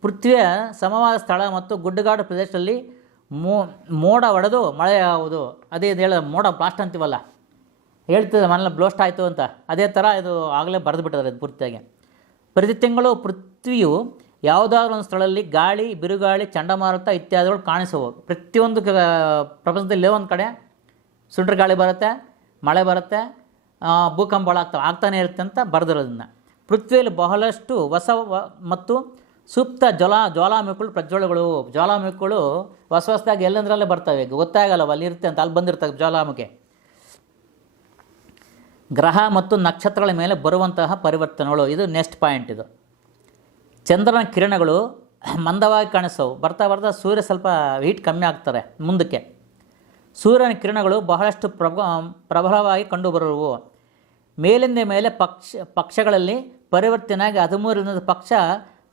ಪೃಥ್ವಿಯ ಸಮವಾದ ಸ್ಥಳ ಮತ್ತು ಗುಡ್ಡಗಾಡು ಪ್ರದೇಶದಲ್ಲಿ ಮೋಡ ಒಡೆದು ಮಳೆ ಆಗುವುದು ಅದೇ ಇದು ಹೇಳ ಮೋಡ ಬ್ಲಾಸ್ಟ್ ಅಂತೀವಲ್ಲ? ಹೇಳ್ತಿದ್ದೆ ಮನೇಲಿ ಬ್ಲೋಸ್ಟ್ ಆಯಿತು ಅಂತ. ಅದೇ ಥರ ಇದು ಆಗಲೇ ಬರೆದು ಬಿಟ್ಟಿದ್ದಾರೆ ಅದು ಪೂರ್ತಿಯಾಗಿ. ಪ್ರತಿ ತಿಂಗಳು ಪೃಥ್ವಿಯು ಯಾವುದಾದ್ರೂ ಒಂದು ಸ್ಥಳದಲ್ಲಿ ಗಾಳಿ, ಬಿರುಗಾಳಿ, ಚಂಡಮಾರುತ ಇತ್ಯಾದಿಗಳು ಕಾಣಿಸುವ. ಪ್ರತಿಯೊಂದು ಪ್ರಪಂಚದಲ್ಲಿ ಒಂದು ಕಡೆ ಸುಂಟ್ರ ಗಾಳಿ ಬರುತ್ತೆ, ಮಳೆ ಬರುತ್ತೆ ಭೂಕಂಪಗಳಾಗ್ತವೆ ಆಗ್ತಾನೆ ಇರುತ್ತೆ ಅಂತ ಬರೆದಿರೋದನ್ನು ಪೃಥ್ವಿಯಲ್ಲಿ ಬಹಳಷ್ಟು ಹೊಸ ಮತ್ತು ಸೂಕ್ತ ಜ್ವಲ, ಜ್ವಾಲಾಮುಖಗಳು, ಪ್ರಜ್ವಲಗಳು, ಜ್ವಾಲಾಮುಖಗಳು ಹೊಸ ಹೊಸದಾಗಿ ಎಲ್ಲಂದ್ರಲ್ಲೇ ಬರ್ತವೆ? ಗೊತ್ತಾಗಲ್ಲ ಅಲ್ಲಿ ಇರುತ್ತೆ ಅಂತ, ಅಲ್ಲಿ ಬಂದಿರ್ತವೆ ಜ್ವಾಲಾಮುಖಿ. ಗ್ರಹ ಮತ್ತು ನಕ್ಷತ್ರಗಳ ಮೇಲೆ ಬರುವಂತಹ ಪರಿವರ್ತನೆಗಳು. ಇದು ನೆಕ್ಸ್ಟ್ ಪಾಯಿಂಟ್ ಇದು. ಚಂದ್ರನ ಕಿರಣಗಳು ಮಂದವಾಗಿ ಕಾಣಿಸವು ಬರ್ತಾ ಬರ್ತಾ ಸೂರ್ಯ ಸ್ವಲ್ಪ ಹೀಟ್ ಕಮ್ಮಿ ಆಗ್ತಾರೆ ಮುಂದಕ್ಕೆ. ಸೂರ್ಯನ ಕಿರಣಗಳು ಬಹಳಷ್ಟು ಪ್ರಭ, ಪ್ರಬಲವಾಗಿ ಕಂಡುಬರುವು. ಮೇಲಿಂದ ಮೇಲೆ ಪಕ್ಷ, ಪಕ್ಷಗಳಲ್ಲಿ ಪರಿವರ್ತನೆಯಾಗಿ ಹದಿಮೂರರಿಂದ ಪಕ್ಷ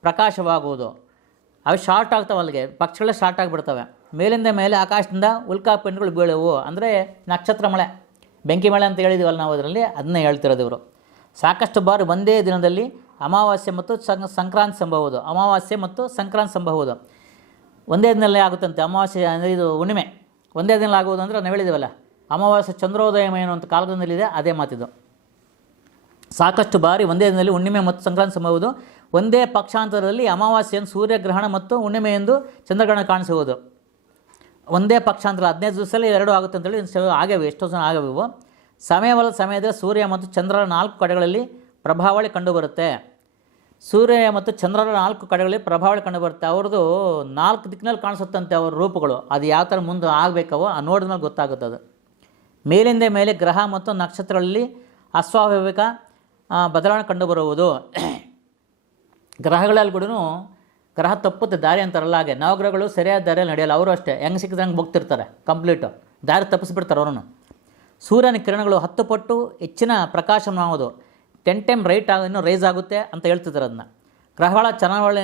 ಪ್ರಕಾಶವಾಗುವುದು. ಅವು ಶಾರ್ಟ್ ಆಗ್ತವೆ ಅಲ್ಲಿಗೆ ಪಕ್ಷಗಳೇ ಶಾರ್ಟ್ ಆಗಿಬಿಡ್ತವೆ. ಮೇಲಿಂದ ಮೇಲೆ ಆಕಾಶದಿಂದ ಉಲ್ಕಾ ಪಿಂಡ್ಗಳು ಬೀಳುವು. ಅಂದರೆ ನಕ್ಷತ್ರ ಮಳೆ, ಬೆಂಕಿ ಮಳೆ ಅಂತ ಹೇಳಿದೀವಲ್ಲ ನಾವು ಅದರಲ್ಲಿ, ಅದನ್ನೇ ಹೇಳ್ತಿರೋದು ಇವರು. ಸಾಕಷ್ಟು ಬಾರಿ ಒಂದೇ ದಿನದಲ್ಲಿ ಅಮಾವಾಸ್ಯೆ ಮತ್ತು ಸಂ ಸಂಕ್ರಾಂತಿ ಸಂಭವದು. ಅಮಾವಾಸ್ಯೆ ಮತ್ತು ಸಂಕ್ರಾಂತಿ ಸಂಭವದು. ಒಂದೇ ದಿನದಲ್ಲಿ ಆಗುತ್ತಂತೆ. ಅಮಾವಾಸ್ಯೆ ಅಂದರೆ ಇದು ಹುಣ್ಣಿಮೆ. ಒಂದೇ ದಿನ ಆಗುವುದು ಅಂದರೆ ನಾವು ಹೇಳಿದ್ದೀವಲ್ಲ ಅಮಾವಾಸ್ಯೆ ಚಂದ್ರೋದಯ ಏನು ಅಂತ ಕಾಲದಲ್ಲಿದೆ ಅದೇ ಮಾತಿದು. ಸಾಕಷ್ಟು ಬಾರಿ ಒಂದೇ ದಿನದಲ್ಲಿ ಹುಣ್ಣಿಮೆ ಮತ್ತು ಸಂಕ್ರಾಂತಿ ಸಂಭವವುದು ಒಂದೇ ಪಕ್ಷಾಂತರದಲ್ಲಿ ಅಮಾವಾಸ್ಯೆಯನ್ನು ಸೂರ್ಯಗ್ರಹಣ ಮತ್ತು ಹುಣ್ಣಿಮೆ ಎಂದು ಚಂದ್ರಗ್ರಹಣ ಕಾಣಿಸುವುದು. ಒಂದೇ ಪಕ್ಷಾಂತರ ಹದಿನೈದು ದಿವಸದಲ್ಲಿ ಎರಡು ಆಗುತ್ತೆ ಅಂತೇಳಿ ಆಗವೆ ಎಷ್ಟೋ ಜನ ಆಗ್ಯಾವೆ ಸಮಯವಲ್ಲ ಸಮಯದಲ್ಲಿ ಸೂರ್ಯ ಮತ್ತು ಚಂದ್ರರ ನಾಲ್ಕು ಕಡೆಗಳಲ್ಲಿ ಪ್ರಭಾವಳಿ ಕಂಡುಬರುತ್ತೆ. ಸೂರ್ಯ ಮತ್ತು ಚಂದ್ರರ ನಾಲ್ಕು ಕಡೆಗಳಲ್ಲಿ ಪ್ರಭಾವಳಿ ಕಂಡುಬರುತ್ತೆ. ಅವ್ರದ್ದು ನಾಲ್ಕು ದಿಕ್ಕಿನಲ್ಲಿ ಕಾಣಿಸುತ್ತಂತೆ ಅವ್ರ ರೂಪಗಳು. ಅದು ಯಾವ ಥರ ಮುಂದೆ ಆಗಬೇಕವೋ ಆ ನೋಡಿದ ಮೇಲೆ ಗೊತ್ತಾಗುತ್ತೆ ಅದು. ಮೇಲಿಂದ ಮೇಲೆ ಗ್ರಹ ಮತ್ತು ನಕ್ಷತ್ರಗಳಲ್ಲಿ ಅಸ್ವಾಭಾವಿಕ ಬದಲಾವಣೆ ಕಂಡುಬರುವುದು. ಗ್ರಹಗಳಲ್ಲಿ ಕೂಡ ಗ್ರಹ ತಪ್ಪುತ್ತೆ, ದಾರಿ ಅಂತಾರಲ್ಲ ಹಾಗೆ. ನವಗ್ರಹಗಳು ಸರಿಯಾದ ದಾರಿಯಲ್ಲಿ ನಡೆಯಲ್ಲ, ಅವರು ಅಷ್ಟೇ. ಹೆಂಗೆ ಸಿಕ್ಕಿದಂಗೆ ಹೋಗ್ತಿರ್ತಾರೆ ಕಂಪ್ಲೀಟು. ದಾರಿ ತಪ್ಪಿಸ್ಬಿಡ್ತಾರೆ ಅವರನ್ನು. ಸೂರ್ಯನ ಕಿರಣಗಳು ಹತ್ತು ಪಟ್ಟು ಹೆಚ್ಚಿನ ಪ್ರಕಾಶ ಮಾಡುವುದು ಟೆನ್ ಟೈಮ್ ರೈಟ್ ಆಗ ಇನ್ನೂ ರೈಸ್ ಆಗುತ್ತೆ ಅಂತ ಹೇಳ್ತಿದ್ದಾರೆ ಅದನ್ನ. ಗ್ರಹಗಳ ಚಲನವಳ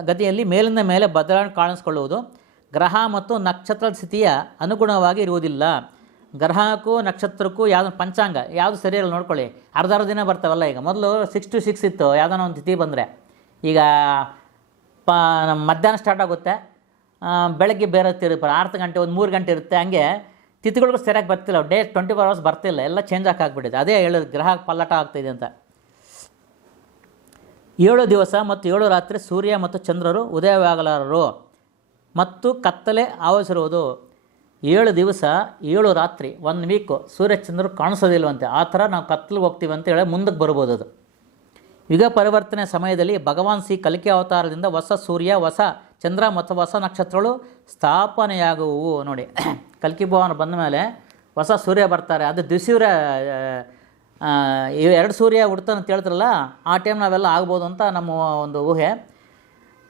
ಗತಿಯಲ್ಲಿ ಮೇಲಿಂದ ಮೇಲೆ ಬದಲಾವಣೆ ಕಾಣಿಸ್ಕೊಳ್ಳುವುದು ಗ್ರಹ ಮತ್ತು ನಕ್ಷತ್ರ ಸ್ಥಿತಿಯ ಅನುಗುಣವಾಗಿ ಇರುವುದಿಲ್ಲ. ಗ್ರಹಕ್ಕೂ ನಕ್ಷತ್ರಕ್ಕೂ ಯಾವ್ದು ಪಂಚಾಂಗ, ಯಾವುದು ಸರಿಯಲ್ಲ ನೋಡ್ಕೊಳ್ಳಿ. ಅರ್ಧ ಅರ್ಧ ದಿನ ಬರ್ತಾವಲ್ಲ ಈಗ. ಮೊದಲು ಸಿಕ್ಸ್ ಟು ಸಿಕ್ಸ್ ಇತ್ತು ಯಾವುದೋ ಒಂದು ತಿಥಿ ಬಂದರೆ. ಈಗ ಪ ಮಧ್ಯಾಹ್ನ ಸ್ಟಾರ್ಟ್ ಆಗುತ್ತೆ. ಬೆಳಗ್ಗೆ ಬೇರೆ ತಿರುಪ ಆರು ಗಂಟೆ, ಒಂದು ಮೂರು ಗಂಟೆ ಇರುತ್ತೆ. ಹಂಗೆ ತಿಥಿಗಳಿಗೂ ಸರಿಯಾಗಿ ಬರ್ತಿಲ್ಲ. ಡೇ ಟ್ವೆಂಟಿ ಫೋರ್ ಅವರ್ಸ್ ಬರ್ತಿಲ್ಲ. ಎಲ್ಲ ಚೇಂಜ್ ಹಾಕಾಗ್ಬಿಟ್ಟಿದೆ ಅದೇ ಹೇಳೋದು ಗ್ರಹ ಪಲ್ಲಟ ಆಗ್ತಾಯಿದೆ ಅಂತ. ಏಳು ದಿವಸ ಮತ್ತು ಏಳು ರಾತ್ರಿ ಸೂರ್ಯ ಮತ್ತು ಚಂದ್ರರು ಉದಯವಾಗಲಾರರು ಮತ್ತು ಕತ್ತಲೆ ಆವರಿಸಿರುವುದು. ಏಳು ದಿವಸ, ಏಳು ರಾತ್ರಿ ಒಂದು ವೀಕು ಸೂರ್ಯ, ಚಂದ್ರರು ಕಾಣಿಸೋದಿಲ್ವಂತೆ. ಆ ಥರ ನಾವು ಕತ್ತಲಿಗೆ ಹೋಗ್ತೀವಿ ಅಂತ ಹೇಳಿ ಮುಂದಕ್ಕೆ ಬರ್ಬೋದು ಅದು. ಯುಗ ಪರಿವರ್ತನೆ ಸಮಯದಲ್ಲಿ ಭಗವಾನ್ ಶ್ರೀ ಕಲಿಕೆ ಅವತಾರದಿಂದ ಹೊಸ ಸೂರ್ಯ ಹೊಸ ಚಂದ್ರ ಮತ್ತು ಹೊಸ ನಕ್ಷತ್ರಗಳು ಸ್ಥಾಪನೆಯಾಗುವು ನೋಡಿ, *clears throat* ಕಲ್ಕಿ ಭವನ ಬಂದ ಮೇಲೆ ಹೊಸ ಸೂರ್ಯ ಬರ್ತಾರೆ. ಅದು ದ್ವಿಸೂರ್ಯ ಎರಡು ಸೂರ್ಯ ಹುಡ್ತಾನೆ ಅಂತ ಹೇಳ್ತಾರಲ್ಲ, ಆ ಟೈಮ್ ನಾವೆಲ್ಲ ಆಗ್ಬೋದು ಅಂತ ನಮ್ಮ ಒಂದು ಊಹೆ.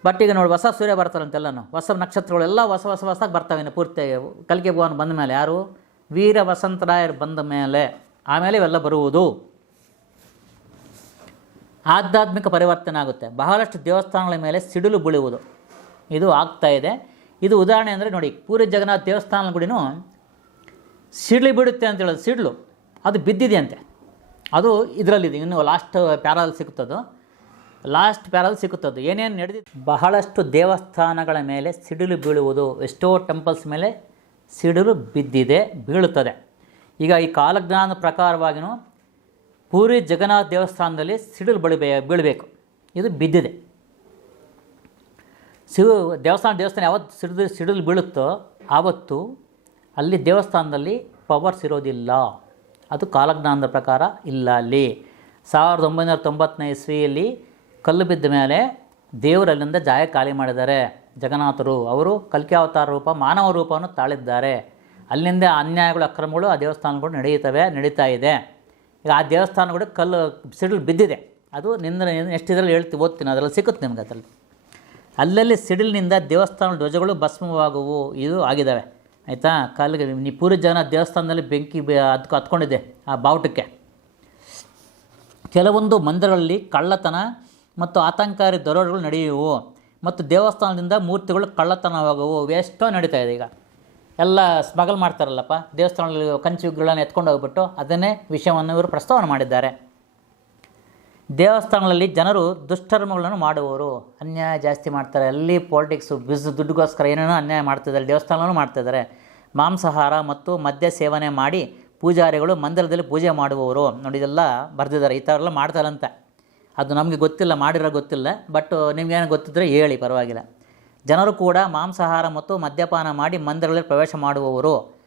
ಬಟ್ ಈಗ ನೋಡಿ ಹೊಸ ಸೂರ್ಯ ಬರ್ತಾರಂತೆಲ್ಲನು. ಹೊಸ ನಕ್ಷತ್ರಗಳೆಲ್ಲ ಹೊಸ ಹೊಸ ಹೊಸದಾಗಿ ಬರ್ತಾವೆ ಇನ್ನು ಪೂರ್ತಿ ಕಲ್ಕಿ ಭವನ ಬಂದ ಮೇಲೆ ಯಾರು? ವೀರ ವಸಂತರಾಯರು ಬಂದ ಮೇಲೆ. ಆಮೇಲೆ ಇವೆಲ್ಲ ಬರುವುದು. ಆಧ್ಯಾತ್ಮಿಕ ಪರಿವರ್ತನೆ ಆಗುತ್ತೆ. ಬಹಳಷ್ಟು ದೇವಸ್ಥಾನಗಳ ಮೇಲೆ ಸಿಡಿಲು ಬೀಳುವುದು. ಇದು ಆಗ್ತಾ ಇದೆ. ಇದು ಉದಾಹರಣೆ ಅಂದರೆ ನೋಡಿ ಪೂರಿ ಜಗನ್ನಾಥ ದೇವಸ್ಥಾನ ಗುಡಿನೂ ಸಿಡ್ಲು ಬಿಡುತ್ತೆ ಅಂತ ಹೇಳೋದು, ಸಿಡ್ಲು. ಅದು ಬಿದ್ದಿದೆಯಂತೆ. ಅದು ಇದರಲ್ಲಿದೆ. ಇನ್ನು ಲಾಸ್ಟ್ ಪ್ಯಾರಲ್ ಸಿಗುತ್ತದು ಲಾಸ್ಟ್ ಪ್ಯಾರಲ್ ಸಿಗುತ್ತದು ಏನೇನು ನಡೆದಿದೆ? ಬಹಳಷ್ಟು ದೇವಸ್ಥಾನಗಳ ಮೇಲೆ ಸಿಡಿಲು ಬೀಳುವುದು. ಎಷ್ಟೋ ಟೆಂಪಲ್ಸ್ ಮೇಲೆ ಸಿಡಿಲು ಬಿದ್ದಿದೆ, ಬೀಳುತ್ತದೆ. ಈಗ ಈ ಕಾಲಜ್ಞಾನ ಪ್ರಕಾರವಾಗಿಯೂ ಪೂರಿ ಜಗನ್ನಾಥ ದೇವಸ್ಥಾನದಲ್ಲಿ ಸಿಡಿಲು ಬಳಿಬೇ ಬೀಳಬೇಕು. ಇದು ಬಿದ್ದಿದೆ. ಶಿವ ದೇವಸ್ಥಾನ ದೇವಸ್ಥಾನ ಯಾವತ್ತು ಸಿಡಿದು ಸಿಡಿಲು ಬೀಳುತ್ತೋ ಆವತ್ತು ಅಲ್ಲಿ ದೇವಸ್ಥಾನದಲ್ಲಿ ಪವರ್ಸ್ ಇರೋದಿಲ್ಲ. ಅದು ಕಾಲಜ್ಞಾನದ ಪ್ರಕಾರ ಇಲ್ಲ ಅಲ್ಲಿ. ಸಾವಿರದ ಒಂಬೈನೂರ ತೊಂಬತ್ತನೇ ಇಸ್ವಿಯಲ್ಲಿ ಕಲ್ಲು ಬಿದ್ದ ಮೇಲೆ ದೇವರು ಅಲ್ಲಿಂದ ಜಾಯ ಖಾಲಿ ಮಾಡಿದ್ದಾರೆ. ಜಗನ್ನಾಥರು. ಅವರು ಕಲ್ಕಿ ಅವತಾರ ರೂಪ, ಮಾನವ ರೂಪವನ್ನು ತಾಳಿದ್ದಾರೆ. ಅಲ್ಲಿಂದ ಅನ್ಯಾಯಗಳು, ಅಕ್ರಮಗಳು ಆ ದೇವಸ್ಥಾನಗಳು ನಡೆಯುತ್ತವೆ, ನಡೀತಾ ಇದೆ. ಈಗ ಆ ದೇವಸ್ಥಾನಗಳು ಕಲ್ಲು ಸಿಡಿಲು ಬಿದ್ದಿದೆ. ಅದು ನಿಂದ ಎಷ್ಟು ಇದರಲ್ಲಿ ಹೇಳ್ತೀವಿ ಓದ್ತೀನಿ, ಅದರಲ್ಲಿ ಸಿಗುತ್ತೆ ನಿಮ್ಗೆ ಅದರಲ್ಲಿ. ಅಲ್ಲಲ್ಲಿ ಸಿಡಿಲಿನಿಂದ ದೇವಸ್ಥಾನ ಧ್ವಜಗಳು ಭಸ್ಮವಾಗುವು, ಇದು ಆಗಿದ್ದಾವೆ ಆಯಿತಾ? ಕಾಲಿಗೆ ನೀ ಪೂರಿ ಜನ ದೇವಸ್ಥಾನದಲ್ಲಿ ಬೆಂಕಿ ಹತ್ಕೊ ಹತ್ಕೊಂಡಿದೆ ಆ ಬಾವುಟಕ್ಕೆ. ಕೆಲವೊಂದು ಮಂದಿರಗಳಲ್ಲಿ ಕಳ್ಳತನ ಮತ್ತು ಆತಂಕಾರಿ ದರೋಡೆಗಳು ನಡೆಯುವು. ಮತ್ತು ದೇವಸ್ಥಾನದಿಂದ ಮೂರ್ತಿಗಳು ಕಳ್ಳತನವಾಗುವು. ಎಷ್ಟೋ ನಡೀತಾ ಇದೆ ಈಗ. ಎಲ್ಲ ಸ್ಮಗಲ್ ಮಾಡ್ತಾರಲ್ಲಪ್ಪ? ದೇವಸ್ಥಾನದಲ್ಲಿ ಕಂಚುಗಳನ್ನ ಎತ್ಕೊಂಡು ಹೋಗ್ಬಿಟ್ಟು ಅದನ್ನೇ ವಿಷಯವನ್ನು ಇವರು ಪ್ರಸ್ತಾವನೆ ಮಾಡಿದ್ದಾರೆ. ದೇವಸ್ಥಾನಗಳಲ್ಲಿ ಜನರು ದುಷ್ಕರ್ಮಗಳನ್ನು ಮಾಡುವವರು. ಅನ್ಯಾಯ ಜಾಸ್ತಿ ಮಾಡ್ತಾರೆ. ಅಲ್ಲಿ ಪಾಲಿಟಿಕ್ಸು ಬಿಸ್ ದುಡ್ಡುಗೋಸ್ಕರ ಏನೇನೋ ಅನ್ಯಾಯ ಮಾಡ್ತಿದ್ದಾರೆ. ದೇವಸ್ಥಾನವೂ ಮಾಡ್ತಿದ್ದಾರೆ. ಮಾಂಸಾಹಾರ ಮತ್ತು ಮದ್ಯ ಸೇವನೆ ಮಾಡಿ ಪೂಜಾರಿಗಳು ಮಂದಿರದಲ್ಲಿ ಪೂಜೆ ಮಾಡುವವರು. ನೋಡಿ, ಇದೆಲ್ಲ ಬರೆದಿದ್ದಾರೆ. ಈ ಥರ ಎಲ್ಲ ಮಾಡ್ತಾರಂತೆ. ಅದು ನಮಗೆ ಗೊತ್ತಿಲ್ಲ, ಮಾಡಿರೋ ಗೊತ್ತಿಲ್ಲ. ಬಟ್ ನಿಮಗೇನು ಗೊತ್ತಿದ್ರೆ ಹೇಳಿ, ಪರವಾಗಿಲ್ಲ. ಜನರು ಕೂಡ ಮಾಂಸಾಹಾರ ಮತ್ತು ಮದ್ಯಪಾನ ಮಾಡಿ ಮಂದಿರಗಳಲ್ಲಿ ಪ್ರವೇಶ ಮಾಡುವವರು.